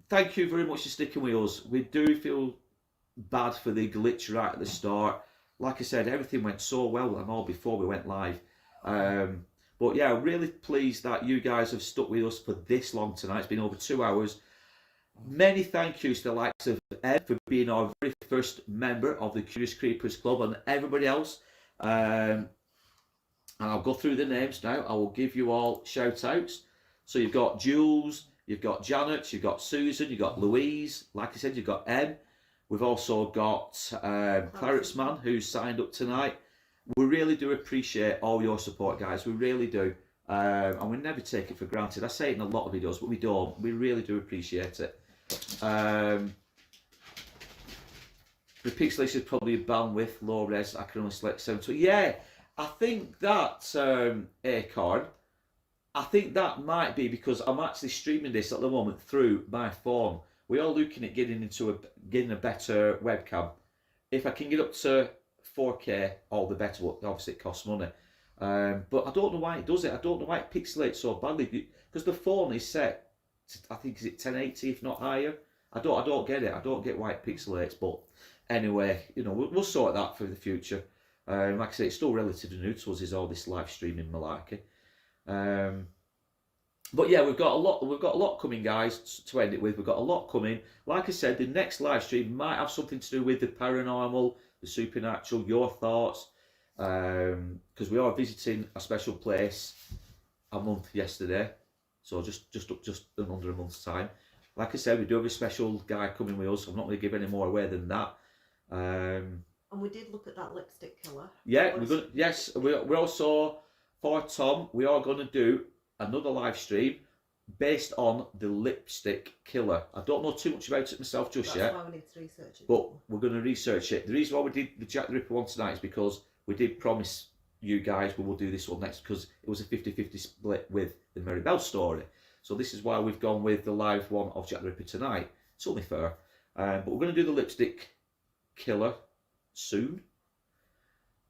thank you very much for sticking with us. We do feel bad for the glitch right at the start. Like I said, everything went so well and all before we went live. But yeah, really pleased that you guys have stuck with us for this long tonight. It's been over 2 hours. Many thank yous to the likes of Ed for being our very first member of the Curious Creepers Club, and everybody else. And I'll go through the names now. I will give you all shout outs. So you've got Jules, you've got Janet, you've got Susan, you've got Louise, like I said, you've got Em. We've also got Clarence Man, who's signed up tonight. We really do appreciate all your support, guys. We really do. And we never take it for granted. I say it in a lot of videos, but we don't. We really do appreciate it. The pixelation is probably a bandwidth, low res. I can only select 720. Yeah, I think that Acorn. I think that might be because I'm actually streaming this at the moment through my phone. We are looking at getting a better webcam. If I can get up to 4K, all the better. Well, obviously it costs money. But I don't know why it does it. I don't know why it pixelates so badly, because the phone is set to, I think, is it 1080 if not higher. I don't get it. I don't get why it pixelates. But anyway, you know, we'll sort that for the future. Like I say, it's still relatively new to us, is all this live streaming malarkey. But yeah, we've got a lot coming, guys. To end it with, we've got a lot coming. Like I said, the next live stream might have something to do with the paranormal, the supernatural, your thoughts, because we are visiting a special place a month yesterday, so just in under a month's time. Like I said, we do have a special guy coming with us. I'm not going to give any more away than that. And we did look at that lipstick killer. Yeah, we're also, for Tom, we are going to do another live stream based on the lipstick killer. I don't know too much about it myself just yet. That's why we need to research it. But we're going to research it. The reason why we did the Jack the Ripper one tonight is because we did promise you guys we will do this one next, because it was a 50-50 split with the Mary Bell story. So this is why we've gone with the live one of Jack the Ripper tonight. It's only fair. But we're going to do the lipstick killer soon.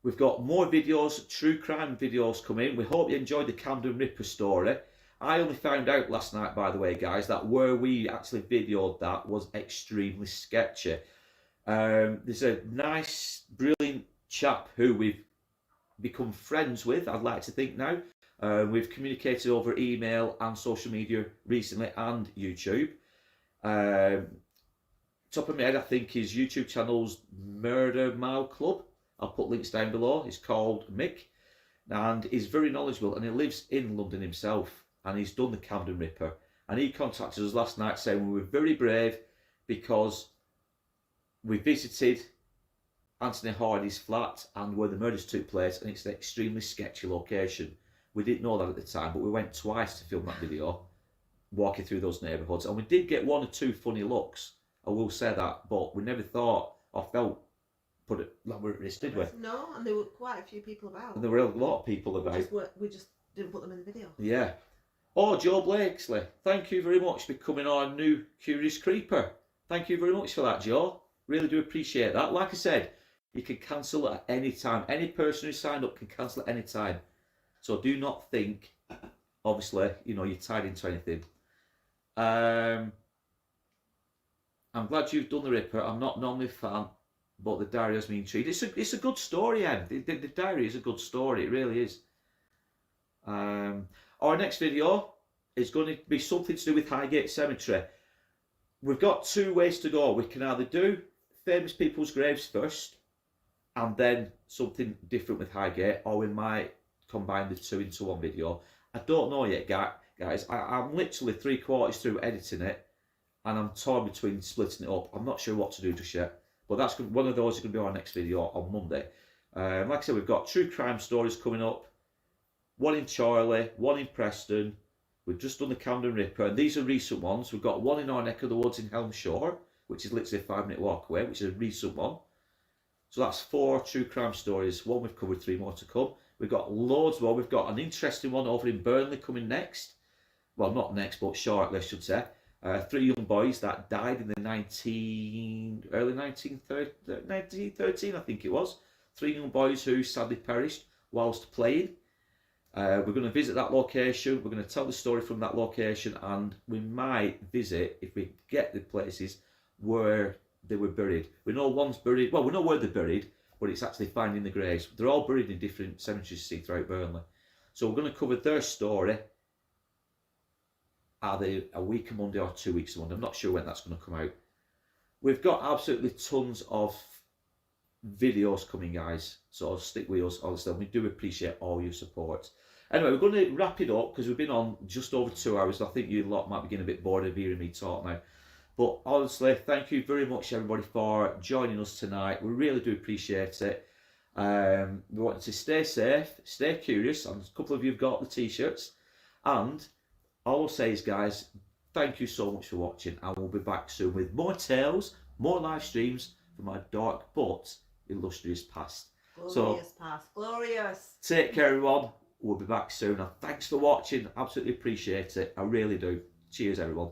We've got more videos, true crime videos coming. We hope you enjoyed the Camden Ripper story. I only found out last night, by the way, guys, that where we actually videoed that was extremely sketchy. There's a nice, brilliant chap who we've become friends with, I'd like to think now. We've communicated over email and social media recently, and YouTube. Top of my head, I think his YouTube channel's Murder Mile Club. I'll put links down below. It's called Mick, and he's very knowledgeable, and he lives in London himself, and he's done the Camden Ripper. And he contacted us last night saying we were very brave because we visited Anthony Hardy's flat and where the murders took place, and it's an extremely sketchy location. We didn't know that at the time, but we went twice to film that video, walking through those neighbourhoods, and we did get one or two funny looks, I will say that, but we never thought or felt put it like where it is, did we? No, and there were quite a few people about. And there were a lot of people about. We just didn't put them in the video. Yeah. Oh, Joe Blakesley, thank you very much for becoming our new Curious Creeper. Thank you very much for that, Joe. Really do appreciate that. Like I said, you can cancel at any time. Any person who signed up can cancel at any time. So do not think, obviously, you know, you're tied into anything. I'm glad you've done the Ripper. I'm not normally a fan, but the diary has me intrigued. It's a good story, Em. The diary is a good story. It really is. Our next video is going to be something to do with Highgate Cemetery. We've got two ways to go. We can either do famous people's graves first, and then something different with Highgate, or we might combine the two into one video. I don't know yet, guys. I'm literally 3/4 through editing it, and I'm torn between splitting it up. I'm not sure what to do just yet. But that's one of those is going to be our next video on Monday. Like I said, we've got true crime stories coming up. One in Charlie, one in Preston. We've just done the Camden Ripper, and these are recent ones. We've got one in our neck of the woods in Helm Shore, which is literally a 5-minute walk away, which is a recent one. So that's 4 true crime stories. One we've covered, 3 more to come. We've got loads more. We've got an interesting one over in Burnley coming next. Well, not next, but shortly, I should say. 3 young boys that died in the early 1913, I think it was. 3 young boys who sadly perished whilst playing. We're going to visit that location. We're going to tell the story from that location, and we might visit, if we get the places, where they were buried. We know one's buried, well, we know where they're buried, but it's actually finding the graves. They're all buried in different cemeteries you see throughout Burnley. So we're going to cover their story either a week of Monday or 2 weeks of Monday. I'm not sure when that's going to come out. We've got absolutely tons of videos coming, guys, so stick with us. Honestly, we do appreciate all your support. Anyway, we're going to wrap it up because we've been on just over 2 hours. I think you lot might be getting a bit bored of hearing me talk now. But honestly, thank you very much, everybody, for joining us tonight. We really do appreciate it. We want to stay safe, stay curious, and a couple of you have got the t-shirts. And all I'll say is, guys, thank you so much for watching, and we'll be back soon with more tales, more live streams from my dark but illustrious past. Glorious past, glorious. Take care, everyone. We'll be back soon, and thanks for watching. Absolutely appreciate it. I really do. Cheers, everyone.